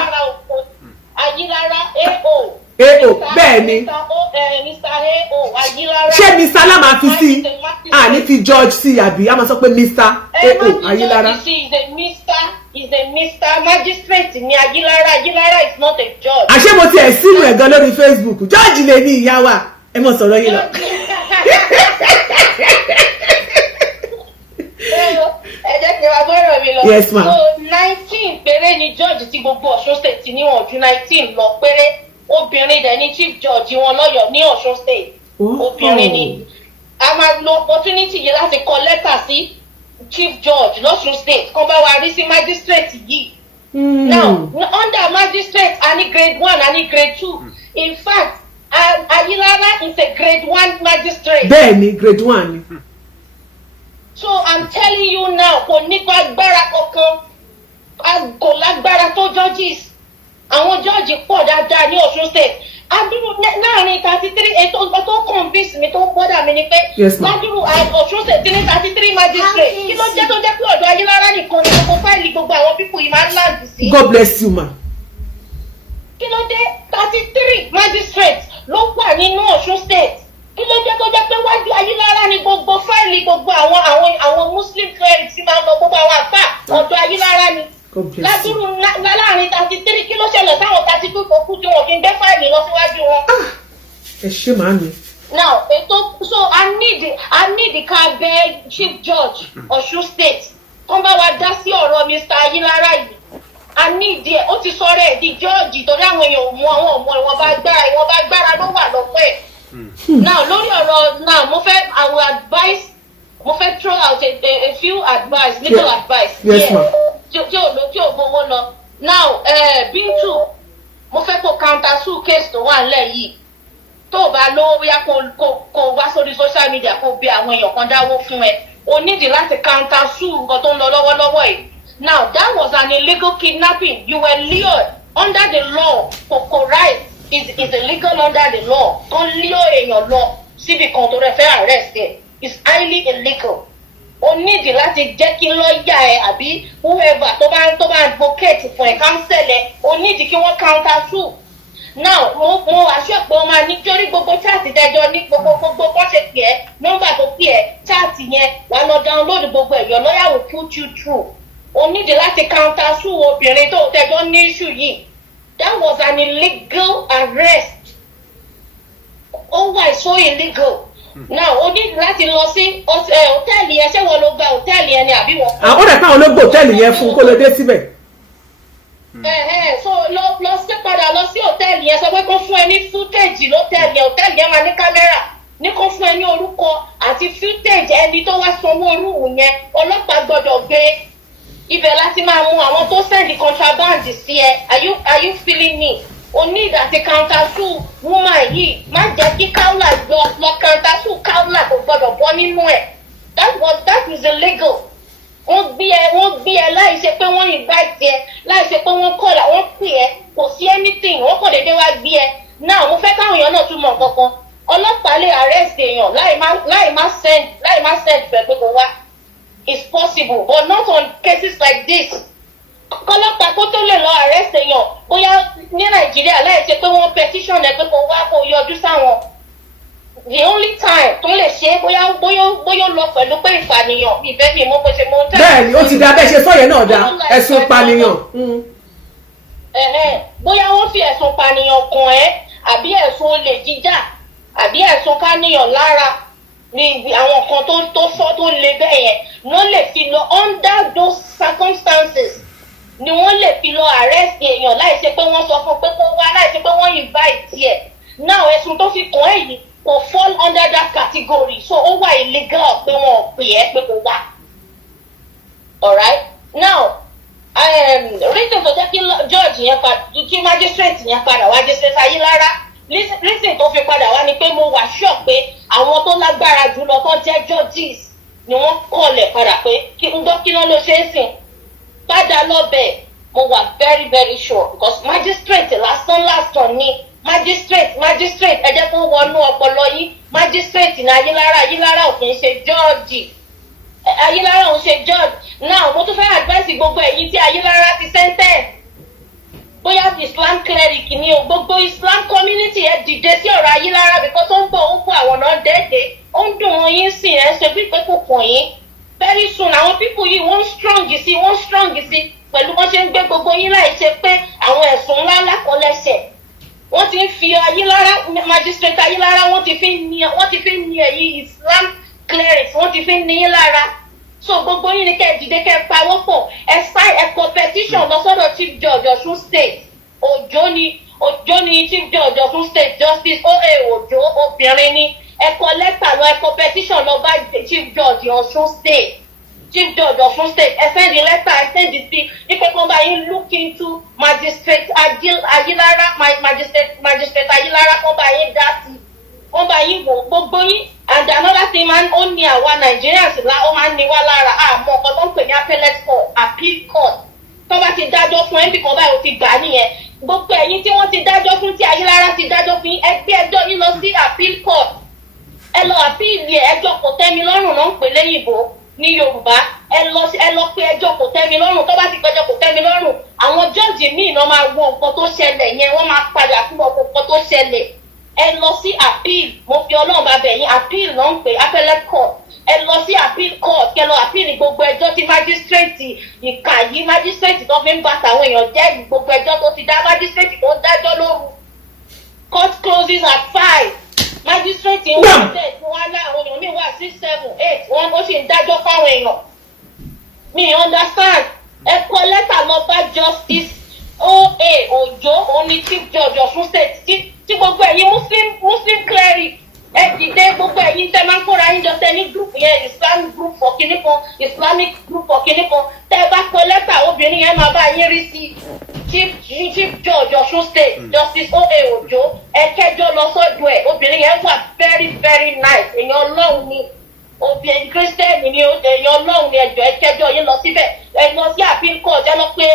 Ayilara AO. Bẹ́ẹ̀ ni. Mr. AO Ayilara. Ṣé Mr. Alá máa fi sí? Ní fi George sí àbí a máa sọ pé Mr. AO Ayilara. Is a Mr. Magistrate ni Ayilara. Ayilara is not a judge. Àṣé mo ti ẹ̀ sínú ẹ̀ gan lórí Facebook. George lè ní ìyá wa. Ẹ mọ̀ sọ̀rọ̀ yín lọ. Ẹ jẹ́ kí n wá bọ́rọ̀ mi lọ. Yes ma. So 19 péré ni judge tí gbogbo Ọ̀ṣun state ní wọn ju 19 lọ péré. Obìnrin dẹ̀ ni chief judge wọn lọ́yọ̀ ní Ọ̀ṣun state. Obìnrin ni. A máa lo opportunity yìí láti kọ lẹ́tà sí chief judge lọ́ṣun state kan bá wa rí sí magistrate yìí. Now under magistrate a ní grade 1 a ní grade 2. In fact Ayilara is a grade 1 magistrate. Bẹ́ẹ̀ni grade 1 ni. So I'm telling you now kò ní agbára kankan kò lágbára tó judges. Àwọn judge pọ̀ dáadáa ní Ọ̀ṣun state. Adúrú láàrin 33 ètò tó convince mi tó bọ́dà mi ni pé ládùrú Ọ̀ṣun state ní 33 magistrate. Kí ló jẹ́ tó jẹ́ pé ọ̀dọ̀ Ayilara nìkan ni gbogbo fáìlì gbogbo àwọn pípò yìí máa ń láǹdì sí. God bless you ma. Kí ló dé 33 magistrates ló wà nínú Ọ̀ṣun state? Kí ló jẹ́ tó jẹ́ pé wájú Ayilara ni gbogbo fáìlì gbogbo àwọn Muslim clerics máa ń lọ gbogbo àwọn àgbà ọ̀dọ̀ Ayilara ni. Ládùrú láàrin 33 kí ló ṣẹlẹ̀ sáwọn 32 tó kú tí wọ́n fi ń gbé fáìlì lọ síwájú wọn. Ẹ ṣé màá mi. Now so I need ká bẹ̀ chief judge Ọ̀ṣun state kó bá wa dá sí ọ̀rọ̀ Mr. Ayilara yìí. I need ẹ̀ ó ti sọ̀rọ̀ ẹ̀ di judge torí àwọn èèyàn mú àwọn ọmọ ìwọ̀nba gbára ló wà lọ́pọ̀ ẹ̀. Now lórí ọ̀rọ̀ now I will advise mo fẹ́ throw out a few advice legal advice. Yes ma. Tí ò gbowó lọ. Now Bintu mo fẹ́ kó counter sue case tó wà nílẹ̀ yìí tó o bá lówó bóyá kó wá sórí social media kó bí àwọn èèyàn kan dáwó fún ẹ o nídìí láti counter sue nǹkan tó ń lọ lọ́wọ́lọ́wọ́ yìí. Now that was an illegal kidnapping. You were lured under the law for right is illegal under the law. Tó lure èèyàn lọ síbi kan tó rẹ fẹ́ arrest ẹ̀ is highly illegal. O nídìí láti jẹ́ kí lọ́ọ̀yà ẹ àbí whoever tó bá advocate fún ẹ counsel ẹ o nídìí kí wọ́n counter sue. now mo assure pé o máa ní torí gbogbo chat tẹjọ ní gbogbo bó ṣe pè ẹ́ nọ́mbà tó pè ẹ́ chat yẹn wà lọ download gbogbo ẹ̀ your lawyer will put you through o nídìí láti counter sue obìnrin tó tẹjọ ní issue yìí that was an illegal arrest oh why so illegal now o nídìí láti lọ sí hòtẹ́ẹ̀lì yẹn ṣé wọ́n ló gba hòtẹ́ẹ̀lì yẹn ni àbí wọ́n. àwọn ọ̀dà táwọn olóògbé hòtẹ́ẹ̀lì yẹn fún kó lè dé síbẹ̀. So lọ sí padà lọ sí hòtẹ́ẹ̀lì yẹn sọ pé kó fún ẹ ní fútéèjì lọ́tẹ́ẹ̀lì yẹn hòtẹ́ẹ̀lì yẹn máa ní kámẹ́rà ní kó fún ẹ ní orúkọ àti fútéèjì ẹni tó wá sanwó rúùmù yẹn ọlọ́pàá gbọ́dọ̀ gbé ibẹ̀ láti máa mú àwọn tó sẹ́ndì contraband sí ẹ are you feeling me o need àti counter sue woman yìí má jẹ́ kí káwùlà lọ counter sue káwùlà kò gbọ́dọ̀ bọ́ nínú ẹ̀ that is illegal. Wọ́n gbé ẹ láì ṣe pé wọ́n invite ẹ láì ṣe pé wọ́n call àwọn pè ẹ kò sí anything wọ́n kò dédé wá gbé ẹ náà mo fẹ́ káwọn èèyàn náà tún mọ̀ kankan ọlọ́pàá lè arrest èèyàn láì má send fẹ́ pé kò wá it's possible but not on cases like this kọ́lọ́pàá kó tó lè lọ arrest èèyàn bóyá ní Nàìjíríà láì ṣe pé wọ́n petition ẹ pé kò wá kó yọjú sáwọn the only time tó lè ṣe bóyá lọ pẹ̀lú pé ìpànìyàn ìfẹ́ mi mo ṣe mo ń tẹ̀. bẹ́ẹ̀ni ó ti da bẹ́ẹ̀ ṣe sọ́yẹ̀ náà da ẹ̀sùn ìpànìyàn. bóyá wọ́n fi ẹ̀sùn ìpànìyàn kàn ẹ́ àbí ẹ̀sùn olè jíjà àbí ẹ̀sùn káníyàn lára ní àwọn kan tó fọ́ tó le bẹ́ẹ̀ yẹn wọ́n lè fi lọ under those circumstances ni wọ́n lè fi lọ arrest èèyàn láì ṣe pé wọ́n sọ fún pé kó wá láì ṣe pé wọ́n invite ẹ̀ náà ẹ̀sùn tó fi kàn ẹ́ yìí kò fall under that category so ó wà illegal pé wọn ò pè é pé kò wá alright now reason tó jẹ́ kí judge yẹn kí magistrate yẹn padà wá magistrate Ayílára reason tó fi padà wá ni pé mo wà sure pé àwọn tó lágbára jùlọ tó jẹ́ judges ni wọ́n kọlẹ̀ padà pé kí n gbọ́ kí náà ló ṣe é sìn padà lọ́bẹ̀ mo wà very very sure because magistrate lásán ni magistrate ẹ jẹ́ kó wọnú ọpọlọ yín magistrate ní Ayílára ò kì í ṣe judge Ayílára ò ń ṣe judge now mo tún fẹ́ advice gbogbo ẹ̀yin tí Ayílára ti sentence bóyá Islam cleric ni o gbogbo Islam community ẹ dìde sí ọ̀rọ̀ Ayílára because ó ń bọ̀ ó ń kó àwọn náà dẹ́ẹ̀dẹ́ ó ń dùn wọn yín sí ẹ ṣe bí pé kò kàn yín very soon àwọn people yìí wọ́n strong sí pẹ̀lú bọ́n ṣe ń gbé gbogbo yín láì ṣe pé àwọn ẹ̀sùn ńlá kọ́ lẹ́sẹ̀ wọ́n ti ń fi Ayílára magistrate Ayílára wọ́n ti fi ń ní ẹ̀yìn Islam clerics wọ́n ti fi ń ní yín lára so gbogbo yín ni kẹ́ dìde kẹ́ pawọ́pọ̀ ẹ sign ẹ kọ petition lọ sọ́dọ̀ chief judge Ọ̀ṣun state Òjó ni chief judge Ọ̀ṣun state justice O.A. Òjó obìnrin ni ẹ kọ lẹ́tà lọ ẹ kọ petition lọ bá chief judge Ọ̀ṣun state ẹ send the letter ẹ send the sí ipe kan bá yín look into magistrate Ayílára magistrate Ayílára kan bá yín dá sí wọ́n bá yín wò gbogbo yín and another thing man ó ní àwa Nigerians ó máa ń ní wá lára àmọ́ ọkọ tó ń pè ní appellate court appeal court tó bá ti dájọ́ fún ẹbí kan báyìí ó ti gbà nìyẹn gbogbo ẹ̀yin tí wọ́n ti dájọ́ fún tí Ayílára ti dájọ́ fún ẹgbẹ́ ẹjọ́ yín lọ sí appeal court ẹ lọ appeal ẹjọ́ kò tẹ́mi lọ́rùn náà ń pè léyìnbó ní Yorùbá ẹ lọ pé ẹjọ́ kò tẹ́mi lọ́rùn tó bá ti pẹjọ́ kò tẹ́mi lọ́rùn àwọn jọ́ọ̀jì míì náà máa wo nǹkan tó ṣẹlẹ̀ yẹn wọ́n máa padà fún ọkọ̀ nǹkan tó ṣẹlẹ̀ ẹ lọ sí appeal mo fi Ọlọ́run bá bẹ̀ yín appeal náà ń pè appellate court ẹ lọ sí appeal court kẹ lọ appeal gbogbo ẹjọ́ tí magistrate ìkà yìí magistrate tó fi ń bá tàwọn èèyàn jẹ́ gbogbo ẹjọ́ tó ti dá magistrate tó ń dájọ́ lóru court closes at 5 magistrate ń wá tẹ̀ tí wọ́n á lá àwọn èèyàn míì wá 6, 7, 8 wọ́n ó sì ń dájọ́ fáwọn èèyàn mi understand ẹ kọ lẹ́tà lọ bá justice O.A. Òjó òun ni chief judge Ọ̀ṣun state tí gbogbo ẹ̀yin muslim cleric ẹ dìde gbogbo ẹ̀yin tẹ́ máa ń kóra yín jọ tẹ́ ní group yẹn islamic group for kinní kan islamic group for kinní kan tẹ́ bá kọ lẹ́tà obìnrin yẹn máa bá yín rí sí chief judge Ọ̀ṣun state justice O.A. Òjó ẹ kẹjọ lọ sọ́dọ̀ ẹ̀ obìnrin yẹn wà very very nice èèyàn Ọlọ́run ni obìnrin christian ni èèyàn Ọlọ́run ni ẹjọ́ ẹ kẹjọ yín lọ síbẹ̀ ẹ lọ sí appeal court ẹ lọ pé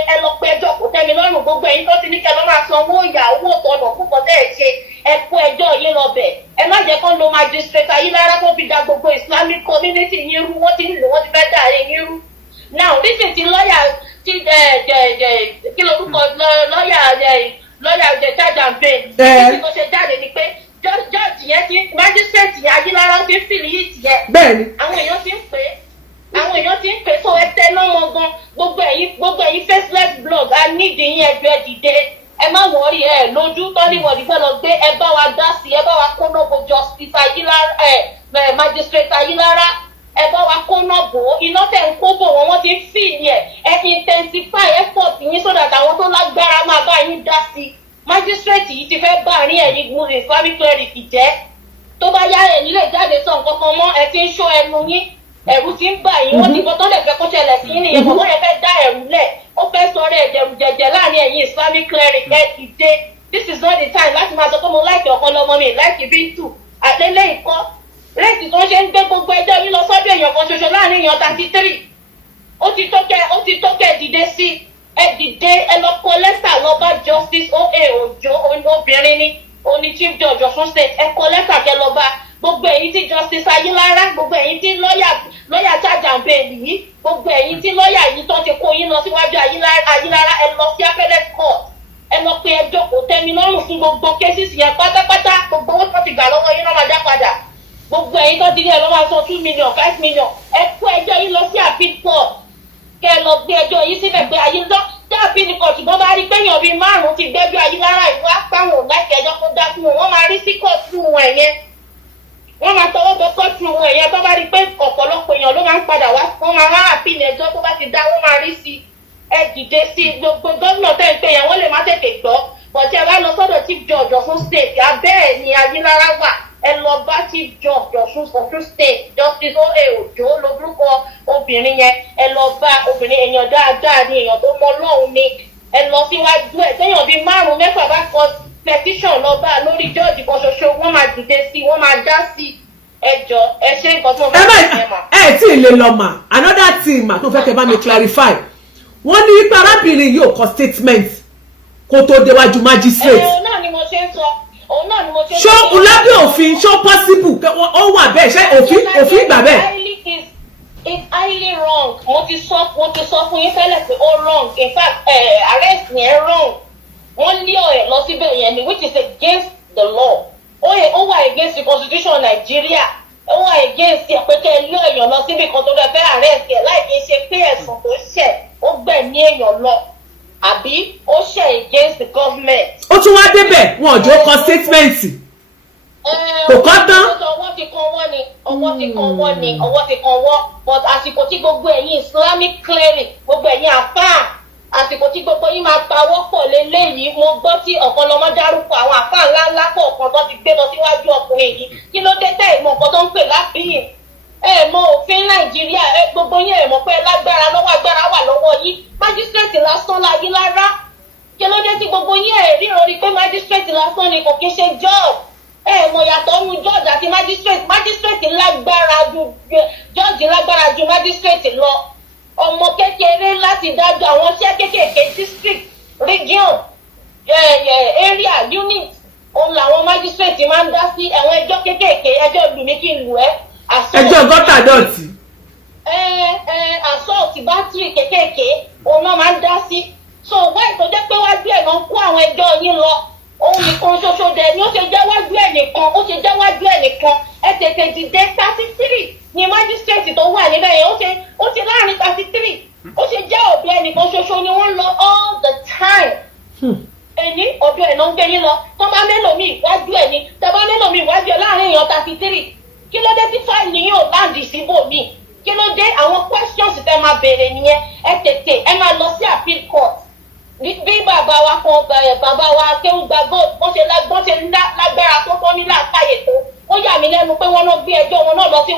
ẹjọ́ kò tẹ́mi lọ́rùn gbogbo ẹ̀yin tó ti ní kẹ́ lọ máa san owó ìyá owó tọ̀nà púpọ̀ tẹ́ ẹ ṣe ẹ kó ẹjọ́ yín lọ bẹ̀ ẹ má jẹ́ kó lo magistrate Ayílára tó fi da gbogbo islamic community yín rú wọ́n ti fẹ́ dà yín rú now this is ti lọ́ọ̀yà kí lorúkọ lọ́ọ̀yà lọ́yà ọ̀jẹ̀ charge and bail tí kò ṣe jáde ni pé judge yẹn ti magistrate yẹn Ajílára ti ń fìlì yìí tiẹ̀ àwọn èèyàn ti ń pè so ẹ tẹ lọ́mọ gan gbogbo ẹ̀yin faceless blog a nídìí yín ẹgbẹ́ dìde ẹ má wọrí ẹ lójú tọ́líwọ̀dì fẹ́ lọ gbé ẹ bá wa dá sí ẹ bá wa kó náà bo justice Ajílára magistrate Ajílára ẹ bá wa kó náà bò ó iná tẹ̀ ń kó bò wọ́n ti ń fì yẹn ẹ intensify effort yín so that àwọn tó lágbára máa bá yín dá sí magistrate yìí ti fẹ́ bá àárín ẹ̀yin gun Islamic cleric jẹ́ tó bá yá ẹ̀ nílé jáde sọ nǹkan kan mọ́ ẹ ti ń ṣọ́ ẹnu yín ẹ̀rù ti ń bà yín wọ́n ti kọ́ tó lè fẹ́ kó ṣẹlẹ̀ sí yín nìyẹn kò wọ́n yẹ fẹ́ dá ẹ̀rù lẹ̀ ó fẹ́ sọ̀rọ̀ ẹ̀jẹ̀rù jẹ̀jẹ̀ láàrin ẹ̀yin Islamic cleric ẹ̀ ti dé this is not the time láti máa sọ pé mo láìkì ọ̀kan lọ́mọ mi láìkì Bintu àtẹ́lẹ́ ìkọ́ rẹ́ẹ̀tì tó ń ṣe ń gbé gbogbo ẹjọ́ yín lọ sọ́dọ̀ èèyàn kan ṣoṣo láàrin èèyàn 33 ó ti tó kẹ́ dìde sí ẹ dìde ẹ lọ kọ lẹ́tà lọ bá justice O.A. Ojo obìnrin ní oní chief judge Ọ̀ṣun state ẹ kọ lẹ́tà kẹ́ lọ bá gbogbo ẹ̀yin tí justice Ajílára gbogbo ẹ̀yin tí lọ́yà charge and bail yìí gbogbo ẹ̀yin tí lọ́yà yìí tó ti kó yín lọ síwájú Ajílára ẹ lọ sí appellate court ẹ lọ pé ẹjọ́ kò tẹ́mi lọ́rùn fún gbogbo cases yẹn pátápátá gbogbo owó tó ti gbà lọ́wọ́ yín náà máa dá padà gbogbo ẹ̀yin tó dín ẹ lọ́wọ́ sọ 2 million 5 million ẹ kó ẹjọ́ yín lọ sí appeal court kẹ́ ẹ lọ gbé ẹjọ́ yín síbẹ̀ pé Ajílára dábì ní kọ̀tù bọ́ bá rí péyàn bíi 5 ti gbẹ́jọ́ Ajílára ìwá páwọn láti ẹjọ́ tó dá fún wọn máa rí sí kóòtù wọn ẹ̀yẹn wọ́n máa tọwọ́ bọ kóòtù wọn ẹ̀yẹn tó bá rí pé ọ̀pọ̀lọpọ̀ èèyàn ló máa ń padà wá wọ́n máa rán àpìlì ẹjọ́ tó bá ti dá wọ́n máa rí sí ẹ dìde sí gbogbo gómìnà tẹ́ ń pè yẹn wọ́n lè má tètè gbọ́ bọ̀tí ẹ bá lọ sọ́dọ̀ chief judge Ọ̀ṣun state abẹ́ ẹ̀ ni Ajílára wà ẹ lọ bá chief judge Ọ̀ṣun state justice O.A. Ojo lórúkọ obìnrin yẹn ẹ lọ bá obìnrin èèyàn dáadáa ni èèyàn tó mọ Ọlọ́run ni ẹ lọ síwájú ẹ téèyàn bíi 5 mẹ́fà bá kọ petition lọ bá lórí judge kan ṣoṣo wọ́n máa dìde sí wọ́n máa dá sí ẹjọ́ ẹ ṣe nǹkan tí mo bá ṣe mà. ẹ tí ì lè lọ mà another thing mà tó fẹ́ kẹ́ bá mi clarify wọ́n ní pé arábìnrin yóò kọ statement kó tó déwájú magistrate. òun náà ni mo ṣe ń sọ ṣó lábẹ́ òfin ṣó possible ó wà bẹ́ẹ̀ ṣé òfin gbà bẹ́ẹ̀. It's highly wrong. Mo ti sọ fún yín tẹ́lẹ̀ pé ó wrong. In fact, arrest yẹn wrong. Wọ́n lé ọ̀rẹ́ lọ síbẹ̀ yẹn ni which is against the law. Ó wà against the constitution Nigeria. Ó wà against ẹ̀ pé kẹ́ ẹ lé èèyàn lọ síbi kan tó fẹ́ fẹ́ arrest ẹ̀ láì fi ṣe pé ẹ̀sùn tó ṣẹ̀ ó gbẹ̀mí èèyàn lọ. Àbí ó ṣẹ̀ against the government. Ó tún wá débẹ̀ wọn ò jọ kọ statement. Kò kọ́ tán. Ọwọ́ ti kan wọ́n but àsìkò tí gbogbo ẹ̀yin Islamic cleric gbogbo ẹ̀yin àfáà àsìkò tí gbogbo yín máa pawọ́ pọ̀ lélẹ́yìí mo gbọ́ tí ọ̀kan lọ́mọ dárúkọ àwọn àfáà ńláńlá kọ̀ọ̀kan tó ti gbé lọ síwájú ọkùnrin yìí kí ló dé tẹ́ ìmọ̀ nǹkan tó ń pè láfíìn mọ òfin Nàìjíríà gbogbo yín ẹ mọ̀ pé lágbára lọ́wọ́ agbára wà lọ́wọ́ yín májísírèètì lásán la yín lára kí ló dé tí gbogbo yín ríran rí pé májísírèètì lásán ni kò kí ń ṣe job mo yàtọ̀ nu judge àti magistrate lágbára ju judge lágbára ju magistrate lọ ọmọ kékeré láti dájọ́ àwọn iṣẹ́ kékèké district region area unit òun làwọn magistrate máa ń dá sí àwọn ẹjọ́ kékèké ẹjọ́ lù mí kí n lù ẹ́ ẹjọ́ gọ́tà dọ̀tí assault battery kékèké òun náà máa ń dá sí so wáyé tó jẹ́ pé wájú ẹ̀ náà kó àwọn ẹjọ́ yín lọ òun nìkan ṣoṣo dẹ̀ ni ó ṣe jáwájú ẹ̀ nìkan ẹ tètè dìde 33 ni májísírèètì tó wà níbẹ̀ yẹn ó ṣe láàrin 33 ó ṣe jẹ́ ọ̀bẹ ẹnìkan ṣoṣo ni wọ́n lọ all the time. ẹni ọ̀dọ̀ ẹ̀ náà ń gbé yín lọ tó bá mélòó mi ìwájú ẹ̀ ni tó bá mélòó mi ìwájú ẹ̀ láàrin èèyàn 33 kí ló dé tí fáìlì yóò láǹdì síbò mi kí ló dé àwọn questions tẹ́ máa béèrè nìyẹn ẹ tètè ẹ máa lọ sí appeal court bí bàbá wa kan bàbá wa Akéwùgbà gold wọ́n ṣe lágbára tó tọ́ ní làákàyè tó ó yà mí lẹ́nu pé wọ́n náà gbé ẹjọ́ wọn náà lọ sí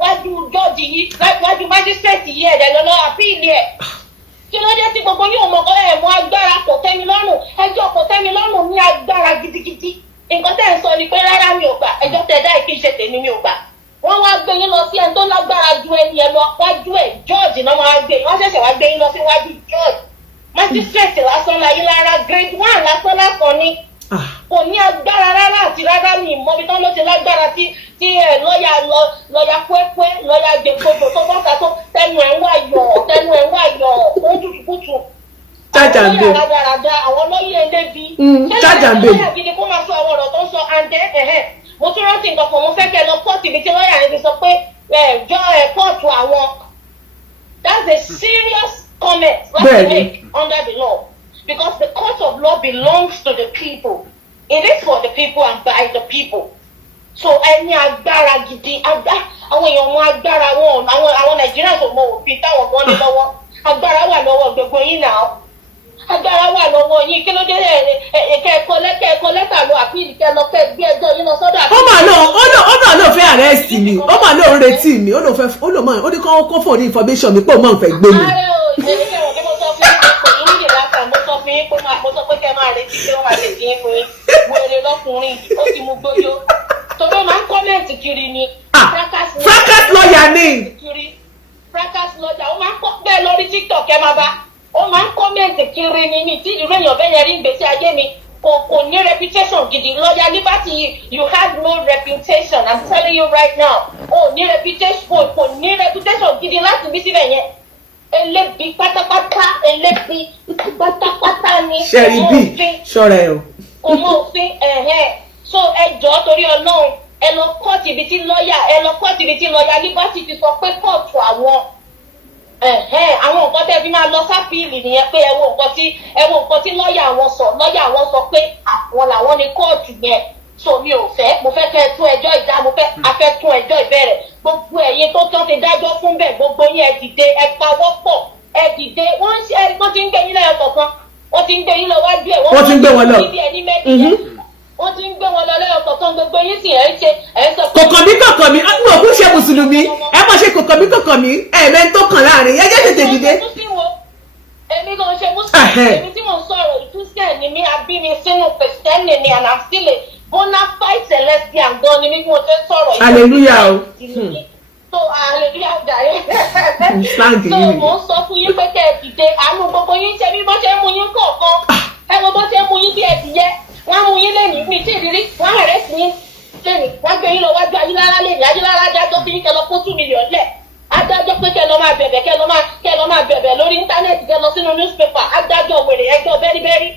wájú jọ́ọ̀jì yìí wájú májísírèètì yìí ẹ̀dẹ̀ lọ́lọ́ àpíìlì ẹ̀ kí ló dé tí gbogbo yóò mọ ẹ̀mọ́ agbára kò tẹ́mi lọ́rùn ẹjọ́ kò tẹ́mi lọ́rùn ní agbára gidigidi nǹkan tẹ́ ń sọ ni pé rárá mi ò gbà ẹjọ́ tẹ́ dá ìkí ṣe tèmi mi ò gbà wọ́n wá gbé yín lọ sí ẹni tó lágbára ju ẹni ẹ lọ wájú ẹ̀ jọ́ọ̀jì náà wọ́n ṣẹ̀ṣẹ̀ wá gbé yín lọ sí wájú jọ́ọ̀jì magistrate lásán láyé lára grade 1 lásán lásán ni kò ní agbára rárá àti rárá ní ìmọ̀bí tán ló ti lágbára tí lọ́ọ̀yà pẹ́pẹ́ lọ́ọ̀yà gbẹ̀gbọ̀gbọ̀ tó bọ́ta tó tẹnu ẹ̀ ń wá yọ̀ ó dùdùkútù. charge and bail. Àwọn lọ́yẹ̀ ẹlẹ́bi. Charge and bail. Lọ́yà gidi kó máa sọ àwọn ọ̀rọ̀ tó ń sọ àǹdẹ́ mo tún rántí nǹkan kan mo fẹ́ kẹ́ lọ kóòtù ibi tí lọ́yà yẹn ti sọ pé kóòtù àwọn. That's a serious comment to make under the law, because the court of law belongs to the people. It is for the people and by the people. So ẹni agbára gidi àwọn èèyàn wọn agbára wọn àwọn Nigerians ò mọ òfin táwọn gan ní lọ́wọ́ agbára wà lọ́wọ́ gbogbo yín náà agbára wà lọ́wọ́ yín kí ló dé kẹ́ẹ̀kọ́ lẹ́tà lọ àpíìlì kẹ́ lọ kẹ́ gbé ẹjọ́ yín lọ sọ́dọ̀ àpíìlì. ó mà lóun fẹ́ arrest mi ó mà lóun retí mi ó ní kó fún ní information mi pé òun máa ń fẹ́ gbé mi. ààrẹ o ìṣèlú kẹwọn bí mo sọ fún yín pé yín nílẹ̀ láta mo sọ fún yín pé mo sọ pé kẹ́ máa retí pé wọ́n máa lè dín fún yín wèrè lọ́kùnrin ó ti mú gbóyó torí ó máa ń kọ́mẹ̀ntì kiri ni. fracas lawyer ni. fracas lawyer ó máa ń kọ́ bẹ́ẹ̀ lórí TikTok ẹ máa bá ó máa ń kọ́mẹ̀ntì kiri ni mi tí ìlú èèyàn bẹ́ẹ̀ yẹn rí ìgbésí ayé mi kò ní reputation gidi lawyer Liberty you have no reputation I'm telling you right now ó ní reputation kò ní reputation gidi láti bí síbẹ̀ yẹn ẹlẹ́bi pátápátá ẹlẹ́bi pátápátá ni ṣẹ́rí bí ṣọ́ra ẹ̀ o. kò mọ òfin so ẹ jọ̀ọ́ torí Ọlọ́run ẹ lọ kọ́ọ̀tù ibi tí lọ́ọ̀yà Liberty ti sọ pé kóòtù àwọn nǹkan tẹ́ fi máa lọ sápìlì nìyẹn pé ẹ wo nǹkan tí lọ́ọ̀yà àwọn sọ pé àwọn làwọn ní kóòtù yẹn so mi ò fẹ́ mo fẹ́ kẹ́ ẹ tún ẹjọ́ ìdá a fẹ́ tún ẹjọ́ ìbẹ̀rẹ̀ gbogbo ẹ̀yin tó tán ti dájọ́ fún bẹ́ẹ̀ gbogbo yín ẹ dìde ẹ pawọ́pọ̀ ẹ dìde wọ́n ti ń gbé yín lẹ́yọ̀ kọ̀ọ̀kan wọ́n ti ń gbé yín lọ wájú ẹ̀ wọ́n ti ń gbé wọn lọ wọ́n ti ń gbé wọn lọ lẹ́yọ̀ kọ̀ọ̀kan gbogbo yín sì ẹ̀ sọ pé. kọ̀kàn mi n ò kún ṣe mùsùlùmí ẹ má ṣe kọ̀kàn mi ẹ̀mẹ́ tó kàn láàrin ẹ jẹ́ tètè dìde. èmi kò ṣe mùsùlùmí èmi tí mò ń sọ̀rọ̀ ìtúsẹ̀ ni mi àbí mi sínú Kristẹni ni and I'm still a bona fide celestial gan ni mi bí mo ṣe sọ̀rọ̀ yìí. hallelujah o. so hallelujah jàre. so mò ń sọ fún yín pé kẹ́ ẹ dìde àánú gbogbo yín ṣe bí bó ṣe ń mú yín kọ̀ọ̀kan ẹ wo bó ṣe ń mú yín bí ẹ̀dìyẹ wọ́n mú yín lẹ́yìn mi tí ìrírí wọ́n rẹ̀ sí yín lẹ́yìn wọ́n gbé yín lọ wájú ayélujára lẹ́yìn ayélujára adájọ́ bí yín kẹ́ lọ kó 2 million lẹ̀ adájọ́ pé kẹ́ lọ máa bẹ̀bẹ̀ kẹ́ lọ máa bẹ̀bẹ̀ lórí íńtánẹ́ẹ̀tì kẹ́ lọ sínú newspaper adájọ́ wèrè ẹjọ́ bẹ́rìbẹ́rì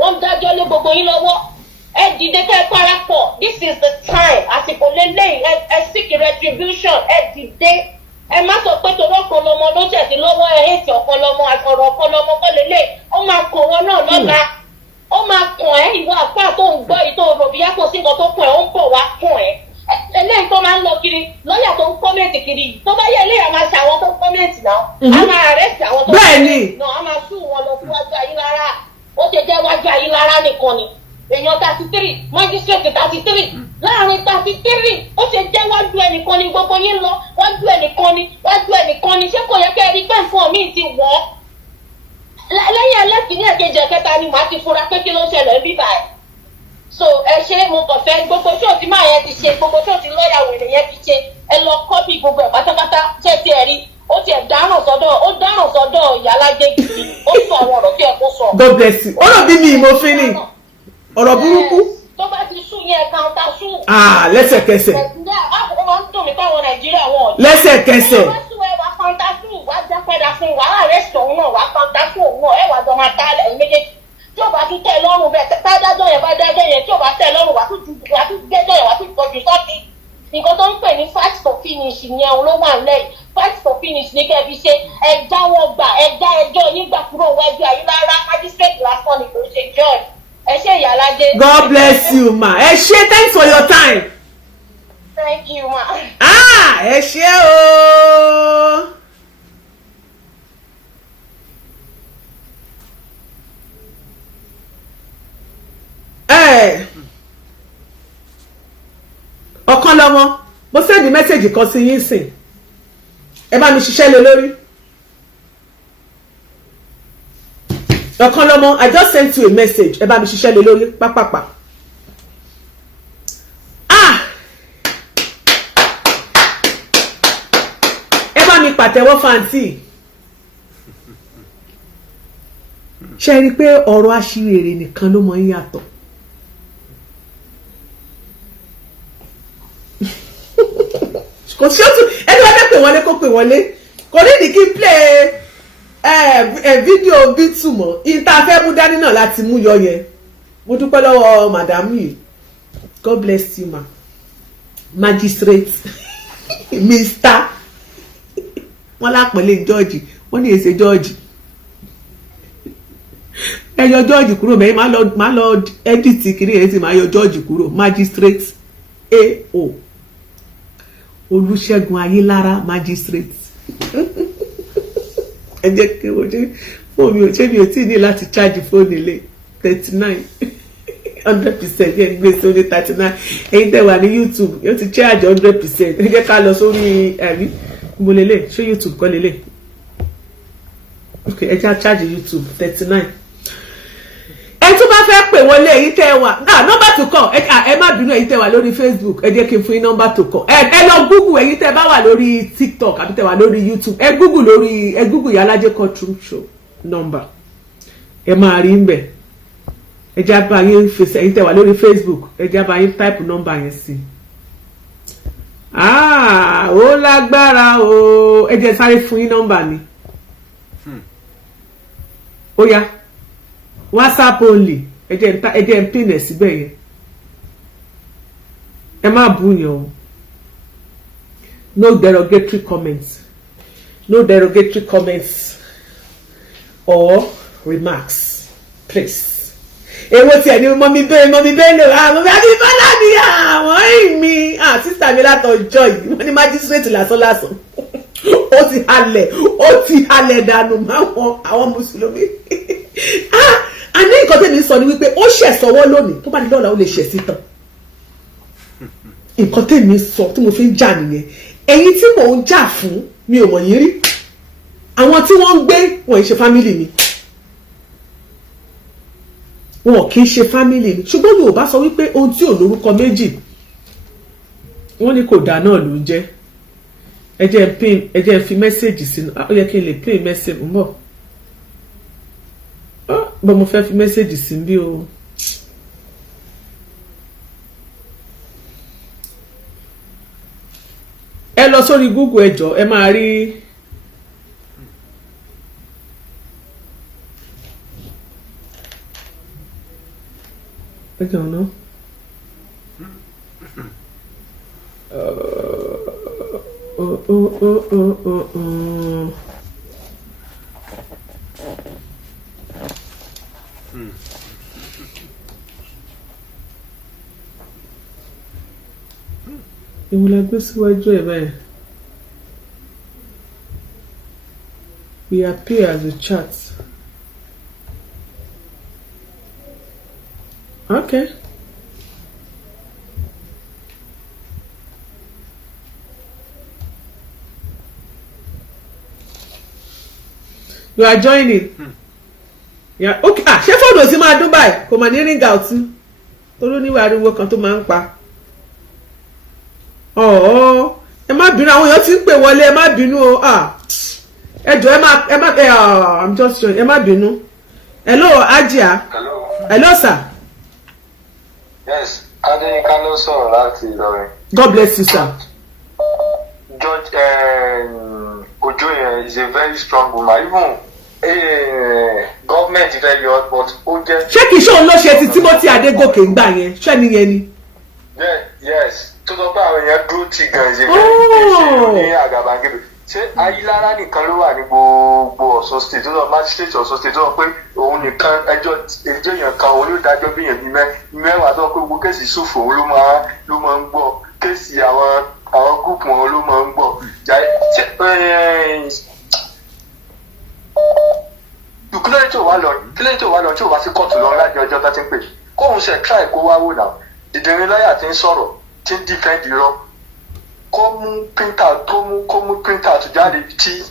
wọ́n dájọ́ lé gbogbo yín lọ́wọ́ ẹ dìde kẹ́ parapọ̀ this is the time àsìkò lélẹ́yìn ẹ seek retribution ẹ dìde ẹ má sọ pé torí ọ̀pọ̀lọmọ ló tẹ̀sí lọ́wọ́ ẹ hẹ́ẹ̀tì ọ̀pọ̀lọmọ àtọ̀rọ̀ ọ̀pọ̀lọmọ kọ́ lélẹ̀ ó máa kàn wọ́n náà lọ́la ó máa kàn ẹ́ ìwọ àpá tó ń gbọ́ ìtò òròbí yàtọ̀ sí nǹkan tó kàn ẹ́ ó ń bọ̀ wá kàn ẹ́ eléyìí tó máa ń lọ kiri lọ́yà tó ń kọ́mẹ̀ntì kiri yìí tó bá yẹ eléyà máa ṣe àwọn tó ń kọ́mẹ̀ntì náà a máa arrest àwọn tó ń kọ́mẹ̀ntì náà a máa sùn wọn lọ sí wájú Ayílára ó ti jẹ́ wájú Ayílára nìkan ni èèyàn 33 magistrate 33 láàrin 33 ó ṣe jẹ́ wájú ẹnìkan ni gbogbo yín lọ wájú ẹnìkan ni ṣé kò yẹ kẹ́ ẹ rí pé nǹkan míì ti wọ̀ ọ́ lẹ́yìn ẹlẹ́kìnní ẹ̀kejì ẹ̀kẹta ni màá ti fura pé kí ló ń ṣẹlẹ̀ ń bí báyìí so ẹ ṣe mo kàn fẹ́ gbogbo tí òtí máa yẹn ti ṣe gbogbo tí òtí lọ́ọ̀yà wèrè yẹn ti ṣe ẹ lọ kọ́pì gbogbo ẹ̀ pátápátá ṣé ti ẹ̀ rí ó ti ẹ̀ dáràn sọ́dọ̀ ìyálájẹ́ gidi ó sọ àwọn ọ̀rọ̀ tí ẹ kó sọ. God bless you ọ̀rọ̀ bí mi ìmọ̀fin ni ọ̀rọ̀ burúkú. tó bá ti sùn yẹn kàńtà sùn. lẹ́sẹ̀kẹsẹ̀. àkókò máa ń dùn mí káwọn Nàìjíríà wọn. lẹ́sẹ̀kẹsẹ̀. kàńtà sùn wá já padà fún wàhálà rẹ̀ sọ̀hún náà wá kàńtà sùn òun náà ẹ̀ wà jọ máa tálẹ̀ ẹ̀ méjèèjì tí ò bá tún tẹ̀ lọ́rùn bẹ́ẹ̀ tádájọ́ yẹn bá dájọ́ yẹn tí ò bá tẹ̀ lọ́rùn wá tún gbẹ́jọ́ yẹn wá tún tọ́jú sọ́ọ̀tì nǹkan tó ń pè ní fight for finish yẹn ló wà lẹ́yìn fight for finish ní kẹ́ẹ̀ fi ṣe ẹja wọn gbà ẹja ẹjọ́ nígbà kúrò wájú Ayílára magistrate lásán ni kò ṣe judge ẹ ṣe ìyálàjẹ. God bless you ma ẹ ṣe thanks for your time. Thank you ma. ẹ ṣe o. ọ̀kan lọ́mọ mo sẹ́ndì mẹ́sẹ̀gì kan sí yín sìn ẹ bá mi ṣiṣẹ́ lé lórí. ọ̀kan lọ́mọ I just sent you a message ẹ bá mi ṣiṣẹ́ lé lórí pápápá. ẹ bá mi pàtẹ́wọ́ fàǹtì. ṣe rí i pé ọ̀rọ̀ aṣiwèrè nìkan ló mọ ń yàtọ̀. kò sí ọtún ẹni wọ́n fẹ́ pè wọlé kó pè wọlé kò ní ìdí kí n play fídíò Bintu mọ́ ìta fẹ́ mú dání náà láti mú yọ yẹn mo dúpẹ́ lọ́wọ́ madam yìí God bless you ma magistrate Mr. wọ́n lápẹ̀lẹ̀ George wọ́n ní èsè George ẹ yọ George kúrò mẹ́rin máa lọ edit kiri ẹ̀ sì máa yọ George kúrò magistrate AO Olúṣẹ́gun Ayélára magistrate ẹ jẹ́ kí o ṣe fóònù mi ò ṣe mi ò tí ì ní láti charge fóònù ilé 39 100% yẹn gbé sórí 39 ẹ̀yin tẹ́ wà ní YouTube yóò ti charge 100% ẹ jẹ́ ká lọ sórí ẹ̀rí mo lélẹ̀ ṣé YouTube kọ́ lélẹ̀ ok ẹ jẹ́ charge YouTube 39 ẹ tún bá fẹ́ pè wọlé ẹ̀yin tẹ́ wà nọ́mbà tó kàn ẹ má bínú ẹ̀yin tẹ́ wà lórí Facebook ẹ jẹ́ kí n fún yín nọ́mbà tó kàn ẹ lọ Google ẹ̀yin tẹ́ bá wà lórí TikTok àbí tẹ́ wà lórí YouTube ẹ Google Iyalaje Courtroom Show number ẹ máa rí ń bẹ̀ ẹ jẹ́ bá yín fèsì ẹ̀yin tẹ́ wà lórí Facebook ẹ jẹ́ bá yín type number yẹn sí ó lágbára o ẹ jẹ́ sáré fún yín nọ́mbà ni ó yá WhatsApp only ẹ jẹ́ ń pin ẹ̀ síbẹ̀ yẹn ẹ má bú yẹn o no derogatory comments or remarks please èwo tí ẹ ní mọ́mí bẹ́ẹ̀ lè wá mọ́mí Abímbọ́lá ni àwọn ìmí sísá mi látọjọ́ yìí wọ́n ní májísírèètì lásán ó ti halẹ̀ dànù máwọn àwọn mùsùlùmí àní nǹkan tèmi sọ ni wípé ó ṣẹ̀ sọ́wọ́ lónìí tó bá di lọ́la ó lè ṣẹ̀ sí tán nǹkan tèmi sọ tí mo fi ń jà nìyẹn ẹ̀yin tí mò ń jà fún mi ò mọ̀ yín rí àwọn tí wọ́n ń gbé wọ́n ń ṣe fámìlì mi wọn kì í ṣe fámìlì mi ṣùgbọ́n Yorùbá sọ wípé ohun tí ò lórúkọ méjì wọ́n ní kò dá náà ló ń jẹ́ ẹ jẹ́ ń fi mẹ́sẹ̀gì sínú ó yẹ kí n lè play mẹ́sẹ̀gì ń bọ̀ bọ́n mo fẹ́ fi mẹ́sẹ̀gì sí bí o ẹ lọ sórí Google ẹ jọ̀ọ́ ẹ máa rí ẹ jọ̀ọ́ náà ìwòlá gbé síwájú ẹ̀ báyìí we appear as a chat okay you are joining yeah okay ṣé fóònù òsì máa dún báyìí kò mà ní ring out torí oníwà ariwo kan tó máa ń pa ẹ má bínú àwọn èèyàn ti ń pè wọlé ẹ má bínú o ẹ jọ̀ọ́ I'm just showing ẹ má bínú hello Ajia hello sir. Yes, Adéyínká ló sọ̀rọ̀ láti Ìlọrin. God bless you sir. George Ojo yẹn is a very strong woman even government fẹ́ yọ but ó jẹ́. ṣé kìí ṣe òun ló ṣe ti Timothy Adégòkè ń gbà yẹn ṣé nìyẹn ni. Yes tó sọ pé àwọn èèyàn dúró tì gan ṣe fẹ́ ní Àgàbàgebè ṣé Ayílára nìkan ló wà ní gbogbo Ọ̀ṣun state tó sọ magistrate Ọ̀ṣun state tó sọ pé òun nìkan ẹjọ́ èèyàn kan òun yóò dájọ́ bí èèyàn bíi mẹ́wàá tó sọ pé gbogbo kéèsì ṣòfò òun ló máa ń gbọ́ kéèsì àwọn gúùpù wọn ló máa ń gbọ́ kílẹ̀ tó wà lọ tí ò wá sí kóòtù lọ láti ọjọ́ tó ti ń pè kóun ṣe try kó wá wò náà ìdìrín lọ́yà ti ń sọ̀rọ̀ tí ń defend irọ́ kó mú printout jáde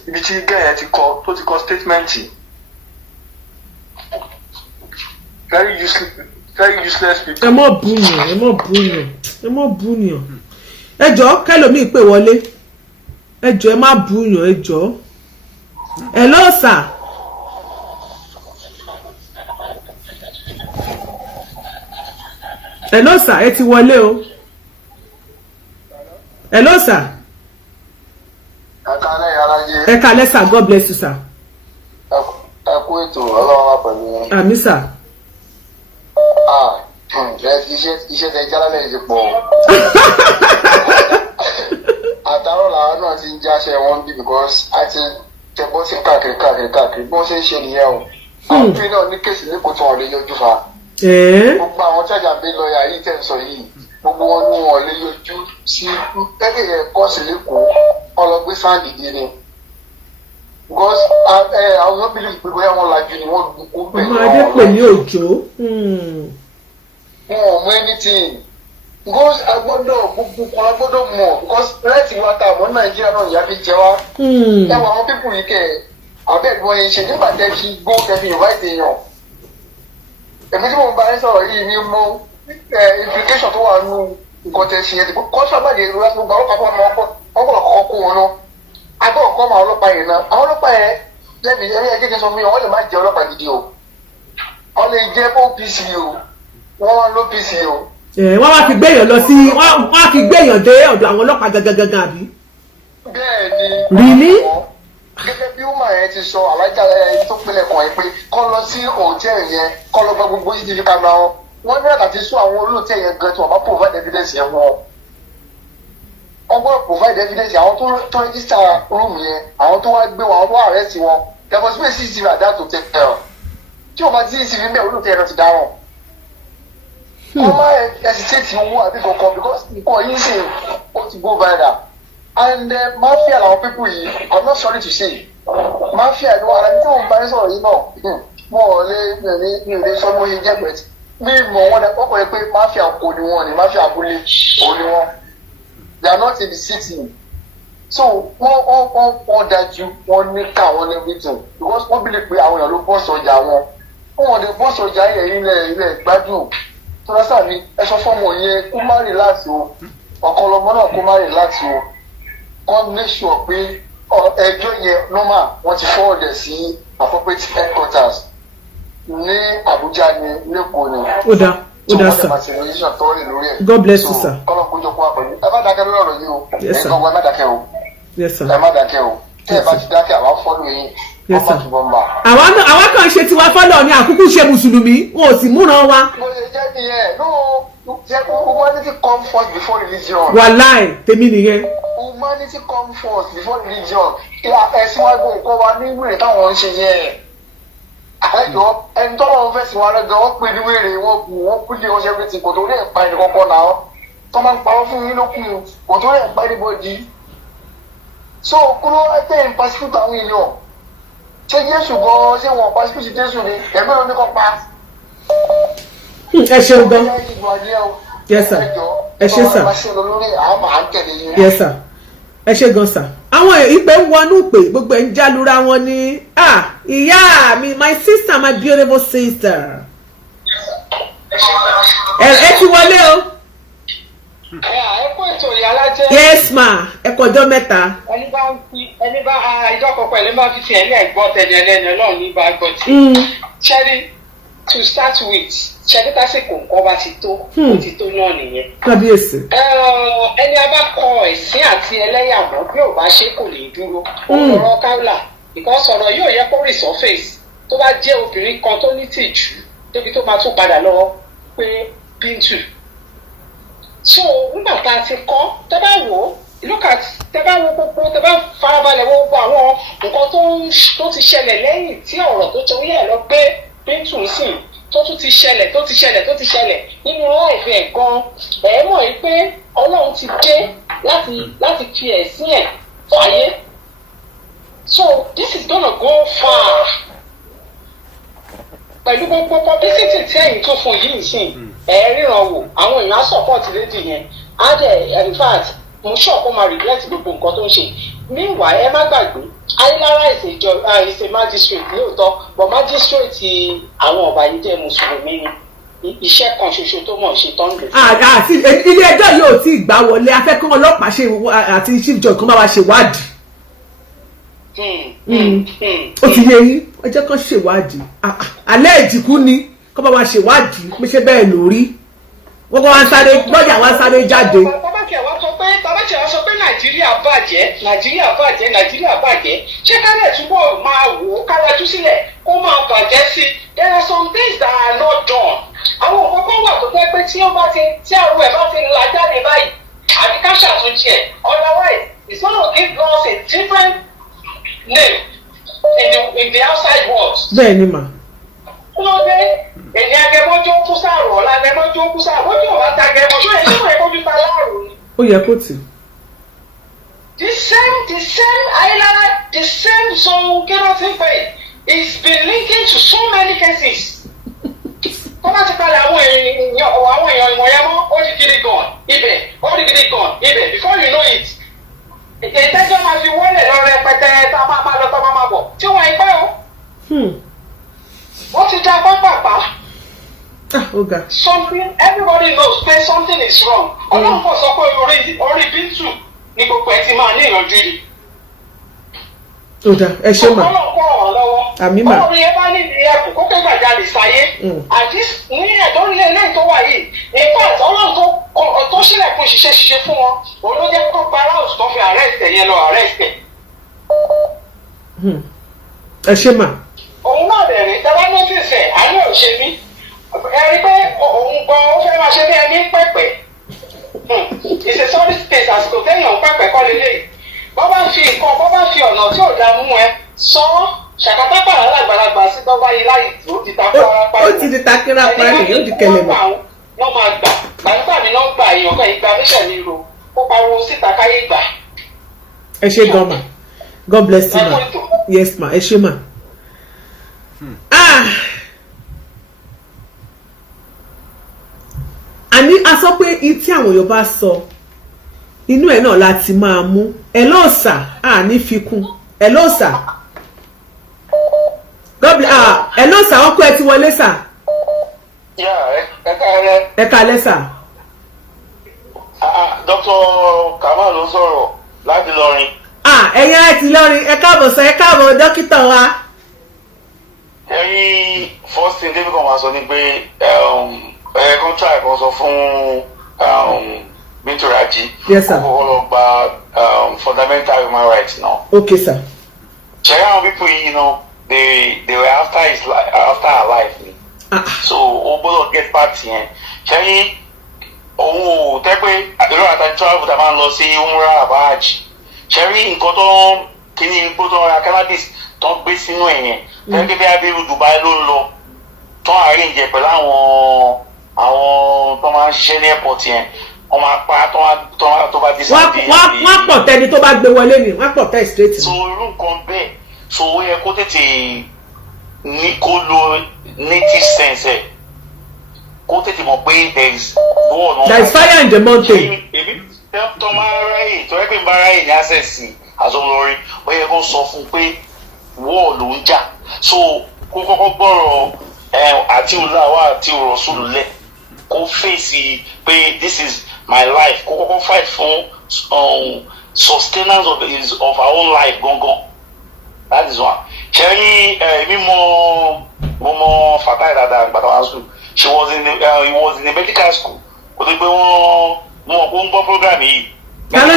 ibi tí gẹ̀yẹ́ ti kọ tó ti kọ statement very useless people. ẹ mọ̀ búyàn ẹ jọ̀ọ́ kẹ́lòmíì pè wọlé ẹ jọ̀ọ́ ẹ má búyàn ẹ jọ̀ọ́ hello sir. hello sir ẹ ti wọlé o hello sir ẹ kálẹ́ sir God bless you sir ètò ọlọ́wọ́ pẹ̀lú. àmì sà. Iṣẹ́ tẹ jálálẹ̀ ti pọ̀. Àtàrọ̀ làwọn náà ti ń jáṣẹ́ wọn bí because a ti tẹ̀bọ́ sí káàkiri bí wọ́n ṣe ń ṣe nìyẹn o. Àwọn pín náà ní kéèsì nípò tí wọ́n lè yọjú fa. Gbogbo àwọn chájà bí lọ́ọ̀yà yìí tẹ̀ ń sọ yìí gbogbo wọn ni wọ́n lè yọjú sí ẹgbẹ́ yẹn kọ́ọ̀sì lẹ́kọ̀ọ́ ọlọ́gbé sáǹdì dé ni. Because àwọn yóò bílí ìpínlẹ̀ bóyá wọn lajú ni wọ́n kó bẹ̀rẹ̀ ọmọ adé pè ní òjò. Wọn ò mú anything. Because agbọ́dọ̀ gbogbo kan agbọ́dọ̀ mọ̀ because rẹ́ẹ̀tì wa ta àmọ́ Nàìjíríà náà ìyá fi jẹ wá. Ẹ wọ àwọn pípù yìí kẹ̀ abẹ́ẹ̀dì wọn yẹn ṣe nígbà tẹ́ fi gbó tẹ́ fi ìwá èèyàn. Èmi tí mo bá yín sọ̀rọ̀ yìí ni mo implication tó wà nù nǹkan tẹ́ ṣe yẹn ti kọ́ sábàdì ìlú láti gba ọlọ́pàá fún ọmọ ọkọ̀ kó wọn náà. Agbọ́dọ̀ kọ́ àwọn ọlọ́pàá yẹn náà. Àwọn ọlọ́pàá yẹn lẹ́bi ẹ̀rí ẹ̀jẹ̀ kí n sọ fún yẹn wọ́n lè má jẹ́ ọlọ́pàá gidi o. Wọ́n lè jẹ́ OPC o. Wọ́n wá lópc o. Wọ́n wá fi gbéyàn lọ sí wọ́n wá fi gbéyàn dé ọ̀dọ̀ àwọn ọlọ́pàá gangan àbí. Bẹ́ẹ̀ ni. Really? Gẹ́gẹ́ bí woman yẹn ti sọ alájà ẹni tó pinlẹ̀ kan yẹn pé kọ́ lọ sí hòtẹ́ẹ̀lì yẹn kọ́ lọ gba gbogbo CCTV camera wọn. Wọ́n ní àtàtì sún àwọn olóòtẹ́ yẹn gan tí wọ́n bá provide evidence yẹn fún wọn. Wọ́n gbọ́dọ̀ provide evidence àwọn tó register room yẹn àwọn tó wá gbé wọn àwọn tó wá arrest wọn. There must be a CCTV at that hotel. Tí o bá ti CCTV mẹ́ olóòtẹ́ yẹn lọ ti dáràn. Wọ́n máa hesitate owó àbí kankan because nǹkan yìí ṣe ó ti go viral. And mafia làwọn people yìí I'm not sorry to say mafia ni wọn ara ní tí wọn bá ń sọ̀rọ̀ yìí náà wọn ò lè mi ò lè sọ bó ṣe jẹ́ pẹ̀tì mi mọ̀ wọn dẹ kọ́kọ́ yẹn pé mafia kò ní wọn ni mafia abúlé ò ní wọn they are not in the city so wọ́n dájú wọ́n ní ká wọn ní everything because wọ́n bí lè pe àwọn èèyàn ló bọ́ sọjà wọn wọn ò lè bọ́ sọjà ilẹ̀ gbádùn tọ́lá sáà ni ẹ sọ fọ́ọ̀mù yẹn kó má relax o ọ̀kọ́lọmọ náà kó má relax o kọ́ make sure pé ẹjọ́ yẹn normal wọ́n ti forward ẹ̀ sí appropriate headquarters ní Abuja ní Lẹ́kọ̀ọ́ ni. Ó dá sir. God bless you sir. Kọ́lọ́ kójọ kó wá pẹ̀lú ẹ má dákẹ́ lórí ọ̀rọ̀ yìí o ẹ gbọ́n ẹ má dákẹ́ o ẹ má dákẹ́ o tẹ́ ẹ bá ti dákẹ́ àwa fọ́lù yín wọ́n má túbọ̀ ń bà. Àwa kan ṣe tiwa fọ́lọ̀ ní àkúkú ṣe mùsùlùmí wọn ò sì múran wa. Mo ṣe jẹ́ nìyẹn humanity come first before religion. Wàláì tèmi nìyẹn. Humanity come first before religion. Ẹ̀sìn wa gbọ́ nǹkan wa ní wèrè táwọn ń ṣe yẹn. Àlejò ẹni tó wọn fẹ́ sìn wa lọ́gàn wọ́n pè ní wèrè wọ́n kú lé wọn ṣe everything kò tó rí ẹ̀pá ẹni kọ́kọ́ náà. Tó máa ń parọ́ fún yín lókun kò tó rí ẹ̀pá anybody. So kúrò ẹ̀tẹ̀ ń pasipútù àwọn èèyàn. Ṣé Jésù gan ṣé wọn pasipútù Jésù ni ẹ̀mí ló ní kọ́ pa. Ẹ ṣeun gan. Yes sir. Ẹ ṣe sir. Yes sir. Ẹ ṣe gan sir. Àwọn ìpè ń wọnú pé gbogbo ẹ̀ ń jálura wọn ní ìyá mi my sister my beautiful sister. Ẹ ti wọlé o. Ẹ kó ètò ìyálájẹ́. Yes ma ẹ kọjọ́ mẹ́ta. Ẹni bá ìjọkọ̀pọ̀ ẹni bá fi ti ẹ̀lẹ́ ẹ̀gbọ́n tẹ̀lé ẹlẹ́ni ọlọ́run ní bá gbọ́ tí. Cherry to start with ṣẹ́ni tásìkò nǹkan bá ti tó ó ti tó náà nìyẹn. Kábíyèsí. Ẹni a bá kọ ẹ̀sìn àti ẹlẹ́yàmọ́ bí ò bá ṣe kò lè dúró. Ọ̀rọ̀ káwùlà because ọ̀rọ̀ yóò yẹ kó resurface tó bá jẹ́ obìnrin kan tó ní tìjú débi tó máa tún padà lọ pé Bintu. So nígbà tá a ti kọ́ tẹ́ bá wò ó look at tẹ́ bá wo gbogbo tẹ́ bá farabalẹ̀ wo gbogbo àwọn nǹkan tó ti ṣẹlẹ̀ lẹ́yìn tí ọ̀rọ̀ tó torí ẹ̀ lọ gbé Bintu sí tó ti ṣẹlẹ̀ nínú láìpẹ́ ẹ̀ gan ẹ̀ mọ̀ yìí pé Ọlọ́run ti dé láti fi ẹ̀sìn ẹ̀ fàyè. So this is gonna go far. Pẹ̀lú gbogbo publicity tí ẹ̀yìn tó fún yìí sìn ríran wò àwọn èèyàn support lady yẹn á dẹ̀ in fact mo sure kó máa regret gbogbo nǹkan tó ń ṣe. Meanwhile ẹ má gbàgbé Ayélára is a magistrate lóòótọ́ but magistrate àwọn ọ̀bàyéjẹ́ mùsùlùmí ni iṣẹ́ kan ṣoṣo tó mọ̀ ṣe tán lè. Àti ilé ẹjọ́ yóò tí ì gbà wọlé afẹ́kọ́ ọlọ́pàá ṣe àti chief judge kan bá wa ṣèwádìí. Ó ti yé yín ẹjọ́ kan ṣèwádìí alẹ́ ìdìkú ni kọ́ bá wa ṣèwádìí pé ṣé bẹ́ẹ̀ lórí wọ́n kọ́ wá sáré lọ́ọ̀yà wá sáré jáde. Tabakẹ́ wa sọ pé Nàìjíríà bàjẹ́ ṣé kálẹ̀ túbọ̀ máa wò ó kálájú sílẹ̀ kó máa bàjẹ́ sí i. There are some things that are not done. Àwọn òkòkò wà tó jẹ́ pé tí àwọn ẹ̀ bá ti la jáde báyìí àbí ká ṣàtúnṣe ẹ̀ otherwise it's gonna give us a different name in the outside world. Bẹ́ẹ̀ni mà. Ló dé èyí agẹmọ́jọ́ kú sáàrò ọ̀la agẹmọ́jọ́ kú sáàrò bójú ọ̀la ta agẹmọ́jọ́ ẹ̀ ṣé wọ́n kójú ta láàrò ni. Ó yẹ kó tì. The same island, the same zone kẹ́rọ́tì pay is been linking to so many cases. Tó bá ti padà àwọn èèyàn ìwọ̀nyẹn mọ́ ó di gidi gan ibẹ̀ before you know it. Ìtẹ́jọ́ máa fi wọlé lọ rẹpẹtẹ tá a máa lọ tá a máa bọ̀ tí wọ́n ń pẹ́ o. Wọ́n ti dá pápápá. Something everybody knows pé something is wrong. Ọlọ́run kò sọ pé orí Bíntù ní gbogbo ẹ̀ ti máa ní ìrànjú yìí. Ó dà ẹ ṣé mà. Ọlọ́run kọ́ ọ̀rọ̀ lọ́wọ́. Àmì mà. Ọlọ́run yẹn bá ní ẹ̀kú kó pé gbàjáde sáyé. Àti ní ẹ̀dọ́ nílé ilé tó wà yìí. In fact Ọlọ́run tó sílẹ̀kùn ṣiṣẹ́ fún wọn. Òun ló jẹ́ kó para house tó fi arrest ẹ̀ yẹn lọ arrest ẹ̀. Ẹ ṣé mà. Òun náà bẹ̀rẹ̀ tẹ́lá notice ẹ̀ àánú ò ṣe mí. Ẹ rí pé òun gan ó fẹ́ máa ṣe bí ẹni pẹ̀pẹ̀. It's a solid space àsìkò téèyàn pẹ̀pẹ̀ kọ́ lélẹ̀. Bọ́ bá fi ọ̀nà tí ò dá mú ẹ sọ ṣàkátà pàrọ̀ alágbàlagbà sí tọ́gbà yìí láyé tí ó ti ta kọ́ra parí. Ó ti di takira parí yóò di kẹlẹ̀ mọ́. Wọ́n máa gbàgbà mi náà gbà èèyàn kan ìgbà mission ní ro ó pariwo síta káyé gbà. Ẹ ṣé gan ma. God bless you ma. Yes ma ẹ ṣé ma. Àní a sọ pé tí àwọn Yorùbá sọ inú ẹ̀ náà láti máa mú ẹ lọ́ọ̀sà ní fikún ẹ lọ́ọ̀sà ẹ lọ́ọ̀sà ọkọ ẹ ti wọlé sà. Ẹ kálẹ́ sà. Dr. Kamal ló sọ̀rọ̀ láti lọrin. Ẹ̀yin ẹ ti lọrin ẹ káàbọ̀ sọ ẹ káàbọ̀ dókítà wa. Ẹ̀yin first thing david kan máa sọ ni pé contract kan sọ fún Bintu Raji. Yes sir. Kókó lọ gba fundamental human rights now. Okay sir. Ṣé àwọn people yìí they were after her life ni. So o gbọ́dọ̀ get party yẹn. Ṣé òun ò tẹ́ pé ìlú àtàjọ travel tá a máa ń lọ sí umrah abaj. Ṣé rí nǹkan tó kíní gbọ́dọ̀ ra cannabis tó ń gbé sínú ẹ̀ yẹn. Tẹ́lẹ̀ bí abiru Dubai ló ń lọ tó ń arrange pẹ̀lú àwọn tó máa ń ṣiṣẹ́ ní airport yẹn. Wọ́n máa pa tó bá dísáàbì. Wọ́n pọ̀ tẹ́ni tó bá gbé wọlé ni wọ́n pọ̀ tẹ́ straight. So irú nǹkan bẹ́ẹ̀ so ó yẹ kó tètè ní kó lo native sense ẹ̀ kó tètè mọ̀ pé there is fire in the mountain. Èmi tó máa ráyè tó yẹ pé ń bá ráyè ní access àzọlọrin ó yẹ kó sọ fún pé wọ́ọ̀ ló ń jà so kó kọ́kọ́ gbọ́rọ̀ àti òláwà àti òrọ̀sùn lẹ̀ kó fèsì pé this is my life kó kọ́kọ́ fight fún sustenance of our own life gangan that is one. Ṣẹ́yìn mo mọ Fatai dada gbàtàwá school he was in the medical school kò tó pé wọ́n ń gbọ́ program yìí. Ta ló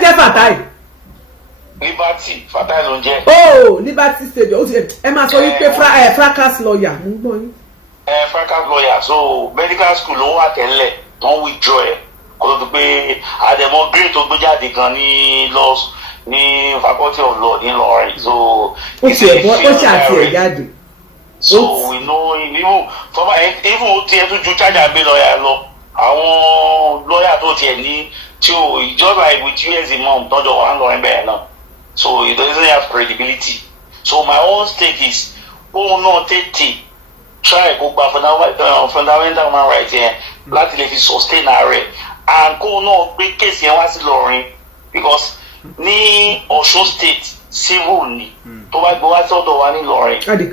jẹ́ Fatai? Liberty Fatai ló ń jẹ́. Oh Liberty stadium ẹ máa sọ wípé fracas lawyer mo ń gbọ́ yín. Fracas lawyer so medical school ló wà tẹ́lẹ̀ wọ́n withdraw ẹ̀ kò tó pé àdèmọ́ grade tó gbé jáde kan ní faculty of law ní Ìlọrin so ó ṣe àti ẹ̀ jáde. So we know even ó tiẹ̀ tún ju charger gbé lọ́ọ̀yà lọ àwọn lọ́ọ̀yà tó tiẹ̀ ní tí o just like with US imam tọ́jọ́ wà ń lọ ẹgbẹ́ náà so it doesn't have credibility so my own stake is òun náà tètè try kó gba fundamental human rights yẹn láti lè fi sustain ààrẹ and kó náà gbé kéèsì yẹn wá sí Ìlọrin because ní Ọ̀ṣun state civil ni tó bá gbé wá sọ́dọ̀ wa ní Ìlọrin the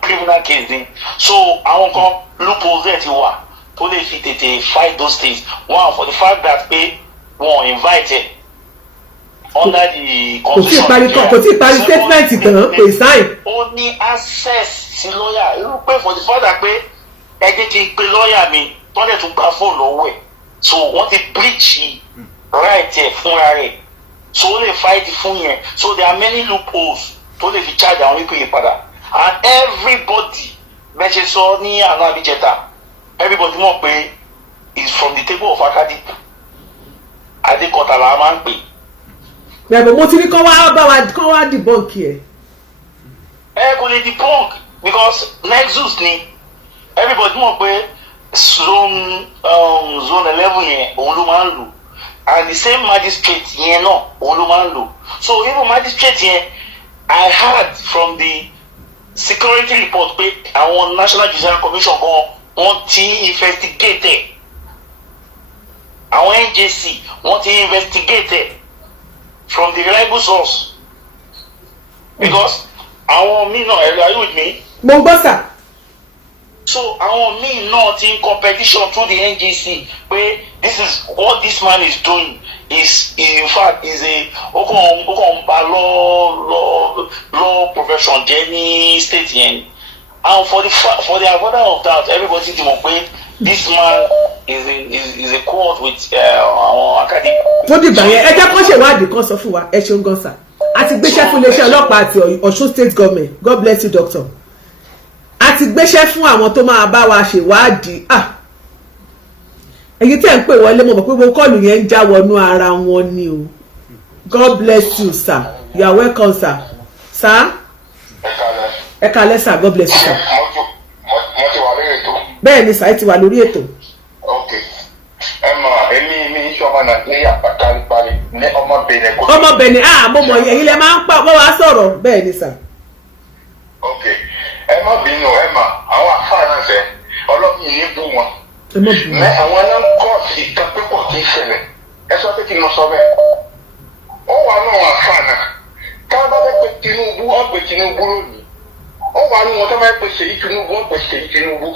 criminal case ni so àwọn kan loopholes ẹ̀ ti wà tó lè fi tètè fight those things one for the fact that pé wọn invite ẹ under the constitution kò tí ì parí statement tán pé sign. ó ní access sí lọ́ọ̀yà irú pé for the fact that pé ẹ jẹ́ kí n pe lọ́ọ̀yà mi tó lè tún gba fóònù lọ́wọ́ ẹ̀ so wọ́n ti breach right ẹ̀ fúnra rẹ̀ so ó lè fight fún yẹn, so there are many loopholes tó lè fi charge àwọn people yìí padà, and everybody bẹ́ẹ̀ ṣe sọ ní àná àbíjẹta, everybody mọ̀ pé is from the table of Akadi. Adékọ̀tà la máa ń pè. Bẹ́ẹ̀ni mo ti ní kọ́ wá debunk ẹ̀. Kò lè debunk because Nexus ni everybody mọ̀ pé zone 11 yẹn òun ló máa ń lò, and the same magistrate yẹn náà òun ló máa ń lò. So even magistrate yẹn, I heard from the security report pé àwọn National Judicial Commission gan wọ́n ti investigate àwọn NJC wọ́n ti investigate from the reliable source because àwọn míì náà are you with me? Mo gbọ́ sà. So àwọn míì náà ti in competition through the NJC pé this is what this man is doing is in fact is a ó kàn ba law profession jẹ́ ní state yẹn, and for the avoidance of that everybody ti mọ̀ pé this man is a court with àwọn Akadi. Tó dìgbà yẹn ẹ jẹ́ kó ṣèwádìí kan sọ fún wa, ẹ ṣeun gan sà. A ti gbéṣẹ́ fún iléeṣẹ́ ọlọ́pàá àti Ọ̀ṣun state government, God bless you doctor. A ti gbéṣẹ́ fún àwọn tó máa bá wa ṣèwádìí. Èyí tẹ́ ń pè wọlé mọ̀ pé gbogbo kọ́ọ̀lù yẹn ń já wọnú ara wọn ni o. God bless you sir, you are welcome sir. Sir? Ẹ kálẹ́ sir, God bless you sir. Mo ti wà lórí ètò. Bẹ́ẹ̀ ni sà, ẹ ti wà lórí ètò. Ok. Èmi mi iṣẹ́ ọmọ Nàìjíríà pàtàkì ní ọmọ Benin kò. Ọmọ Benin, mo mọ̀ ẹ̀yin lẹ máa ń pa wọ́n wá sọ̀rọ̀. Bẹ́ẹ̀ ni sà. Ok. Ẹ má bínú àwọn afáàná fẹ́ ọlọ́run yìí bú wọn. Ẹ má bínú. Àwọn náà ń kọ́ ìtàn pípọ̀ kì í ṣẹlẹ̀. Ẹ sọ pé kí n lọ sọ bẹ́ẹ̀. Ó wà ní àwọn afáàná. Káwọn bá fẹ́ pe Tinubu, wọ́n pe Tinubu lónìí. Ó wà ní wọn tó máa ń pe Ṣèyí Tinubu, wọ́n pe Ṣèyí Tinubu.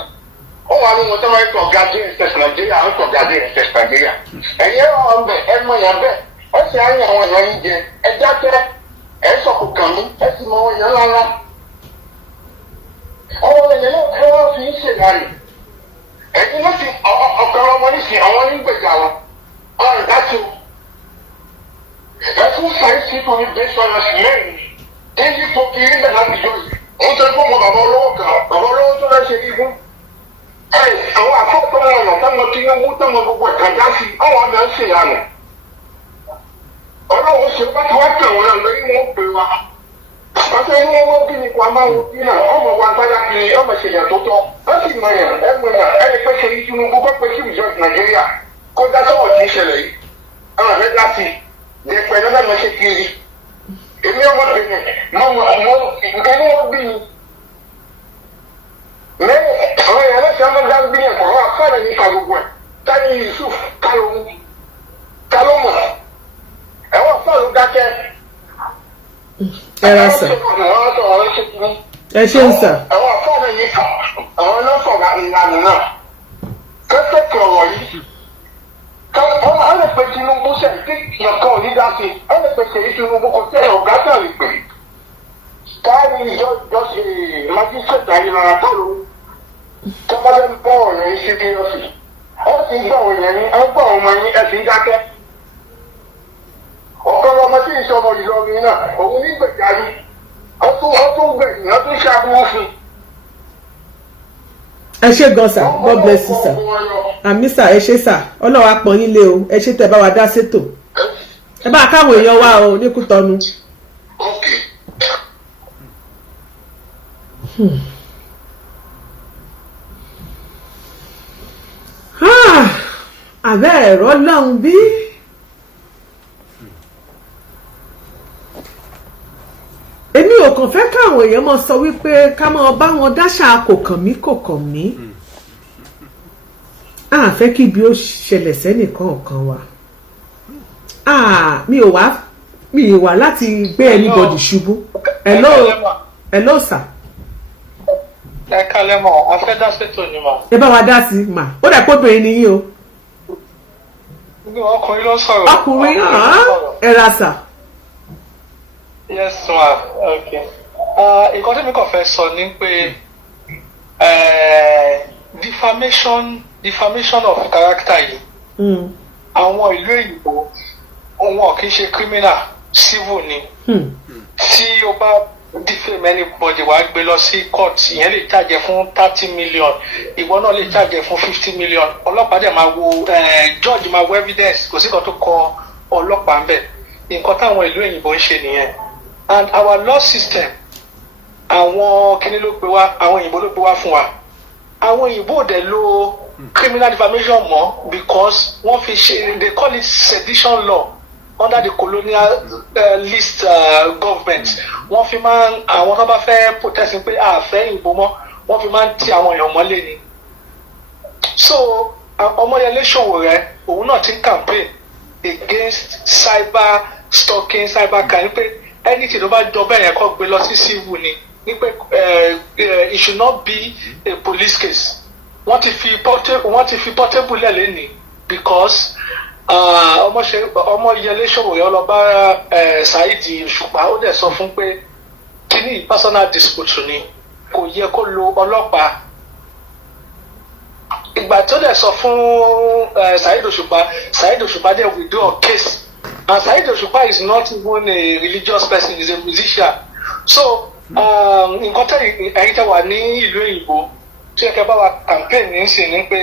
Ó wà ní wọn tó máa ń pe ọ̀gá DSS Nàìjíríà, wọ́n pe ọ̀gá DSS Nàìjíríà. Ẹ̀yin ẹ̀rọ ọ̀bẹ ẹ mọ yàn bẹ́ẹ̀, ẹ sì á yàn àwọn èèyàn yín jẹ, ẹ dákẹ́, ẹ sọ̀kò kàn mí, ẹ sì mọ àwọn èèyàn ńláńlá. Àwọn èèyàn náà ẹ wá fi ń ṣèlárì. Ẹ̀yin ló fi ọ̀kan ọmọ nísìn àwọn onígbèjà wọn. Ọ̀rọ̀ dájú. Ẹ fún sáyẹ́nsì tó ní bẹ́ẹ̀ sọ̀rọ̀ sí mẹ́rin. Èyí tó kiri bẹ̀ láti yọ yìí. Òun tó ń fọ́ mọ bàbá olówó kan, bàbá olówó tó lọ́ ṣe ibú. Àwọn àkọ́kọ́ ọ̀nà táwọn Tinubu táwọn gbogbo ẹ̀ka já sí, àwọn àmì ń ṣe ìyànà. Ọlọ́run ṣe bá ti wá tẹ̀ wọ́n náà lórí wọn pè wá. Pàṣẹ inú wọn bí ni kò máa wo bí náà, ọmọ wa gbára kiri, ọmọ ṣèyàn tó tọ́. Wọ́n sì mọ yàn, ẹni pé ṣe Tinubu kọ́ pé Chief Judge Nàìjíríà kó dá sọ́wọ́ tí ń ṣẹlẹ̀ yìí. Àwọn àfẹ́ dá sí i, yẹpẹ̀ náà náà ṣe kiri. Èmi ọmọ Benin, inú wọn bí mi. Àwọn èèyàn lọ́sẹ̀ ọmọ dá ń bí ẹ̀kọ́ àwọn afárá ní ìka gbogbo ẹ̀. Táyé Yusuf Kálọ́mù. Ẹ̀wọ̀n fọ́ọ̀lù dákẹ́. Ẹ ra sà. Ẹ ṣe ń sà. Àwọn afárá ní ìka àwọn ọlọ́sọ̀gá ìlànà náà. Kẹ́kẹ́ ọ̀rọ̀ yìí. Wọ́n lè pe Tinubu sẹ́yìn tí ìyànkan ò ní dá sí. Wọ́n lè pe Ṣèyí Tinubu kò tẹ́ ọ̀gá tẹ̀ lè pè. Káàní ìjọ́sìn májísírètì ayélujára tó lò ó. Tọ́pọ́dé ń bọ́ ọ̀rọ̀ yín sí bíọ́sì. Ó sì ń gbọ́ òun yẹn ní, ó ń gbọ́ ọmọ yín ẹ sì ń dákẹ́. Ọ̀kan ọmọ tí ìṣọmọ Ìlọrin náà, òun ní gbèjà ní. Ó tún gbẹ̀yìn, ó tún ṣàbúrú fún. Ẹ ṣé gan sà, God bless you sà. Àmì sà, ẹ ṣé sà, Ọlọ́run á pọ́n yín lé o, ẹ ṣé tẹ́ bá wa dá sétò. Ẹ bá káwọn èèyàn wá o ní Kútọ́nù. Àbẹ́ ẹ̀rọ lọ́hùn bí. Èmi ò kàn fẹ́ káwọn èèyàn máa sọ wípé ká máa bá wọn dáṣà kò kàn mí. A fẹ́ kí ibi ó ṣẹlẹ̀ sẹ́nìkan ọ̀kan wa. Mi ò wá láti gbé anybody ṣubú. Hello sir. Ẹ kálẹ́ mọ̀, a fẹ́ dá sétò ni mà. Ẹ bá wa dá sí mà, ó dà pé obìnrin ni yín o. Ọkùnrin ló sọ̀rọ̀. Ọkùnrin ẹ ra sà. Yes ma, okay. Nǹkan tí mi kàn fẹ́ sọ ni pé defamation of character yìí. Àwọn ìlú òyìnbó wọn kì í ṣe criminal civil ni tí o bá defame anybody wàá gbé lọ sí court ìyẹn lè charge fún 30 million ìwọ náà lè charge fún 50 million ọlọ́pàá dẹ̀ máa wo judge máa wo evidence kò sí kan tó kọ ọlọ́pàá ń bẹ̀ nǹkan táwọn ìlú òyìnbó ń ṣe nìyẹn and our law system àwọn kíní ló gbé wá àwọn òyìnbó ló gbé wá fún wa àwọn òyìnbó dẹ̀ lo criminal defamation mọ́ because wọ́n fi ṣe they call it sedition law under the colonial list government wọ́n fi máa ń àwọn tó bá fẹ́ protest pé àfẹ́ ìbò mọ́ wọ́n fi máa ń ti àwọn èèyàn mọ́lé ni so Ọmọyẹlé Sowore òun náà ti ń campaign against cyber stalking cyber crime pé anything tó bá jọ bẹ́ẹ̀ yẹn kó gbé lọ sí civil ni ní pé it should not be a police case wọ́n ti fi portable lẹ̀ lẹ́ni because Ọmọyẹlé Sowore ọlọ́ba Saheed Òṣùpá ó dẹ̀ sọ fún pé kíní personal dispute ni kò yẹ kó lo ọlọ́pàá ìgbà tó dẹ̀ sọ fún Saheed Òṣùpá dẹ̀ withdraw a case and Saheed Òṣùpá is not even a religious person, he is a musician so nǹkan tẹ́ ẹ̀yin tẹ́ wà ní ìlú òyìnbó tí ẹ kẹ́ bá wa campaign ní sìn ní pé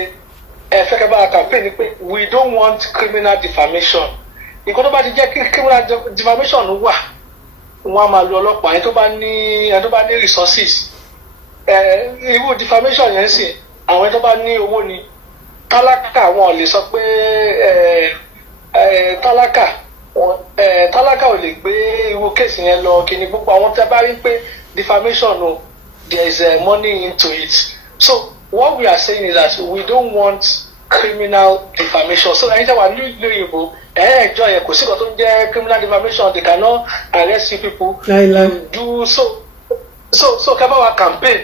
ẹ fẹ́ kẹ́ bá wa campaign ní pé we don't want criminal defamation nǹkan tó bá ti jẹ́ kí criminal defamation wà wọ́n á máa lo ọlọ́pàá ẹni tó bá ní resources irú defamation yẹn sìn àwọn ẹni tó bá ní owó ni tálákà wọn ò lè sọ pé tálákà ò lè gbé irú kéèsì yẹn lọ kí ni gbogbo àwọn tẹ́ bá rí pé defamation o there is money into it so what we are saying is that we don't want criminal defamation so ẹni tẹ́ wà ní ìlú òyìnbó ẹjọ́ yẹn kò sí kan tó ń jẹ́ criminal defamation they cannot arrest you people do so kẹ́ bá wa campaign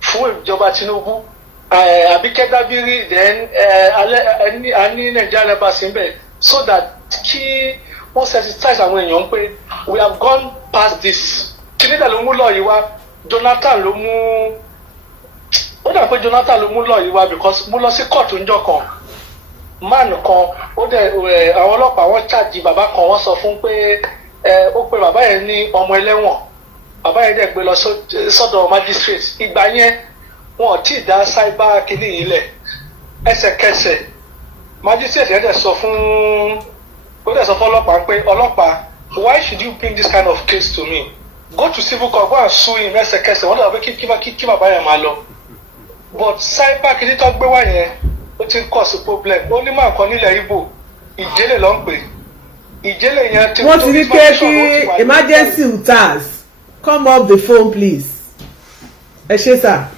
fún ìjọba Tinubu Àbíkẹ́ Dábírí then a ní Nigeria embassy ń bẹ̀ so that kí wọ́n sensitize àwọn èèyàn pé we have gone past this kìnìtà ló mú lọ yìí wá Jonathan ló mú ó dà pé Jonathan ló mú lọ yìí wá because mo lọ sí court ńjọ́ kan man kan ó dẹ̀ àwọn ọlọ́pàá wọ́n charge bàbá kan wọ́n sọ fún pé ó pe bàbá yẹn ní ọmọ ẹlẹ́wọ̀n bàbá yẹn dẹ̀ gbé lọ sọ́dọ̀ magistrate ìgbà yẹn wọn ò tí ì dá cyber kìíní yìí lẹ̀ ẹsẹ̀kẹsẹ̀ magistrate yẹn dẹ̀ sọ fún ọlọ́pàá pé ọlọ́pàá why should you bring this kind of case to me go to civil court go and sue him ẹsẹ̀kẹsẹ̀ wọ́n dàbí kí bàbá yẹn máa lọ but cyber kìíní tó gbé wá yẹn ó ti ń cause problem ó ní máa kọ́ nílẹ̀ Ìgbò Ìjẹ̀lẹ̀ ló ń pè Ìjẹ̀lẹ̀ yẹn ti wọ́n ti ní kí emergency utaz come up the phone please ẹ ṣé sà.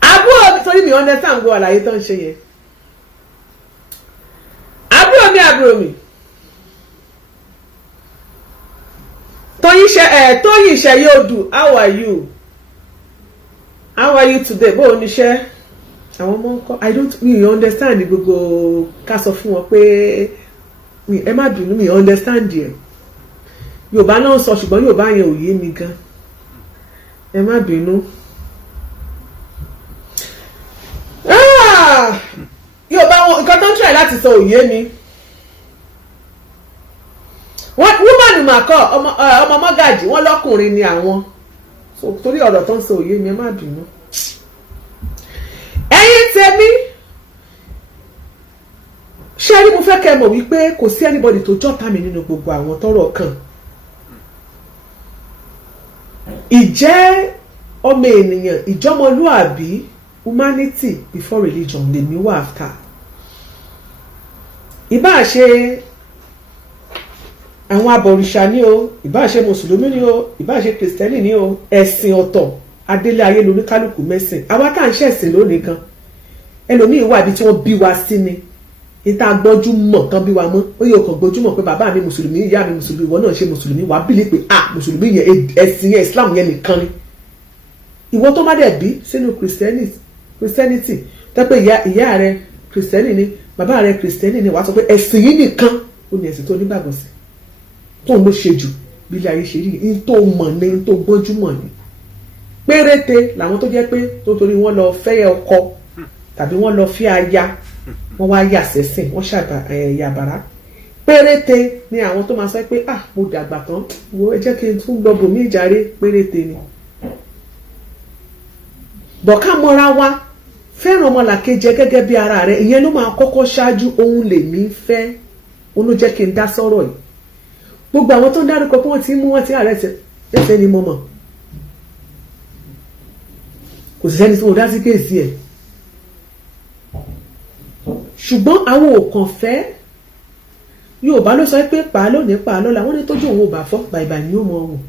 àbúrò mi torí mi understand gbọ́ àlàyé tó ń ṣe yẹn àbúrò mi Tóyìn Ṣẹ̀yọ́dù how are you today bó o níṣẹ́ àwọn ọmọ ńkọ́ I don't really understand gbogbo ká sọ fún wọn pé ẹ má bínú mi understand yẹn Yorùbá náà sọ ṣùgbọ́n Yorùbá yẹn ò yé mi gan ẹ má bínú. Yorùbá wọn nǹkan tó ń try láti sọ òye mi woman mà kọ ọmọ mọ́gàjì wọn lọ́kùnrin ni àwọn torí ọ̀rọ̀ tó ń sọ òye mi ẹ má bínú. ẹ̀yin tèmi ṣé rí mo fẹ́ kẹ́ mọ̀ wípé kò sí anybody tó jọ́ta mi nínú gbogbo àwọn tọ́rọ̀ kàn ìjẹ́ ọmọ ènìyàn ìjọmọlúàbí humanity before religion lèmi wà after ìbá ṣe àwọn abọ̀rìṣà ni o ìbá ṣe mùsùlùmí ni o ìbá ṣe kìrìsìtẹ́nì ni o ẹ̀sìn ọ̀tọ̀ adélé ayé lóníkálùkù mẹ́sìn àwa tá à ń ṣẹ̀sìn lónìí kan ẹlòmíì wà bí tí wọ́n bí wa sí ni ìta gbọ́júmọ̀ tán bí wa mọ́ ó yẹ ọkàn gbọ́júmọ̀ pé bàbá mi mùsùlùmí ìyá mi mùsùlùmí ìwọ náà ṣe mùsùlùmí wàá bìlí pé mùsùlùmí yẹn ẹ̀sìn yẹn Islam yẹn nìkan ni ìwọ tó má dẹ̀ bí sínú Christianity tẹ́pẹ́ ìyá rẹ Christianity ni bàbá rẹ Christianity ni wàá sọ pé ẹ̀sìn yìí nìkan ó ní ẹ̀sìn tó nígbàgbọ́ sí tó ń lọ ṣe jù bí ilé ayé ṣe rí ní tó mọ̀ ní ní tó gbọ́njúmọ̀ ní péréte làwọn tó jẹ́ pé tó torí wọ́n lọ fẹ́ ọkọ tàbí wọ́n lọ fi aya wọ́n wá yà sẹ́sìn wọ́n ṣàyàbàrá péréte ni àwọn tó máa sọ pé mo dàgbà tán wo ẹ jẹ́ kí n tún lọ bòmí ìjàre péréte ni. bọ̀ká mọ́ra wa fẹ́ràn ọmọlàkejì gẹ́gẹ́ bí ara rẹ̀ ìyẹn ló máa kọ́kọ́ ṣáájú ohun lèmi fẹ́ òun ló jẹ́ kí n dá sọ́rọ̀ yìí. gbogbo àwọn tó ń dárúkọ pé wọ́n ti mú wọn ti ààrẹ tẹ̀sẹ̀ ni mo mọ̀ kò sì sẹ́ni tí mo dá sí kéèsì ẹ̀ ṣùgbọ́n àwọn ò kàn fẹ́ Yorùbá ló sọ pé pa lónìí pa lọ́la wọ́n ní tójú òun ò bá fọ́ bàìbà ni ó mọ ohun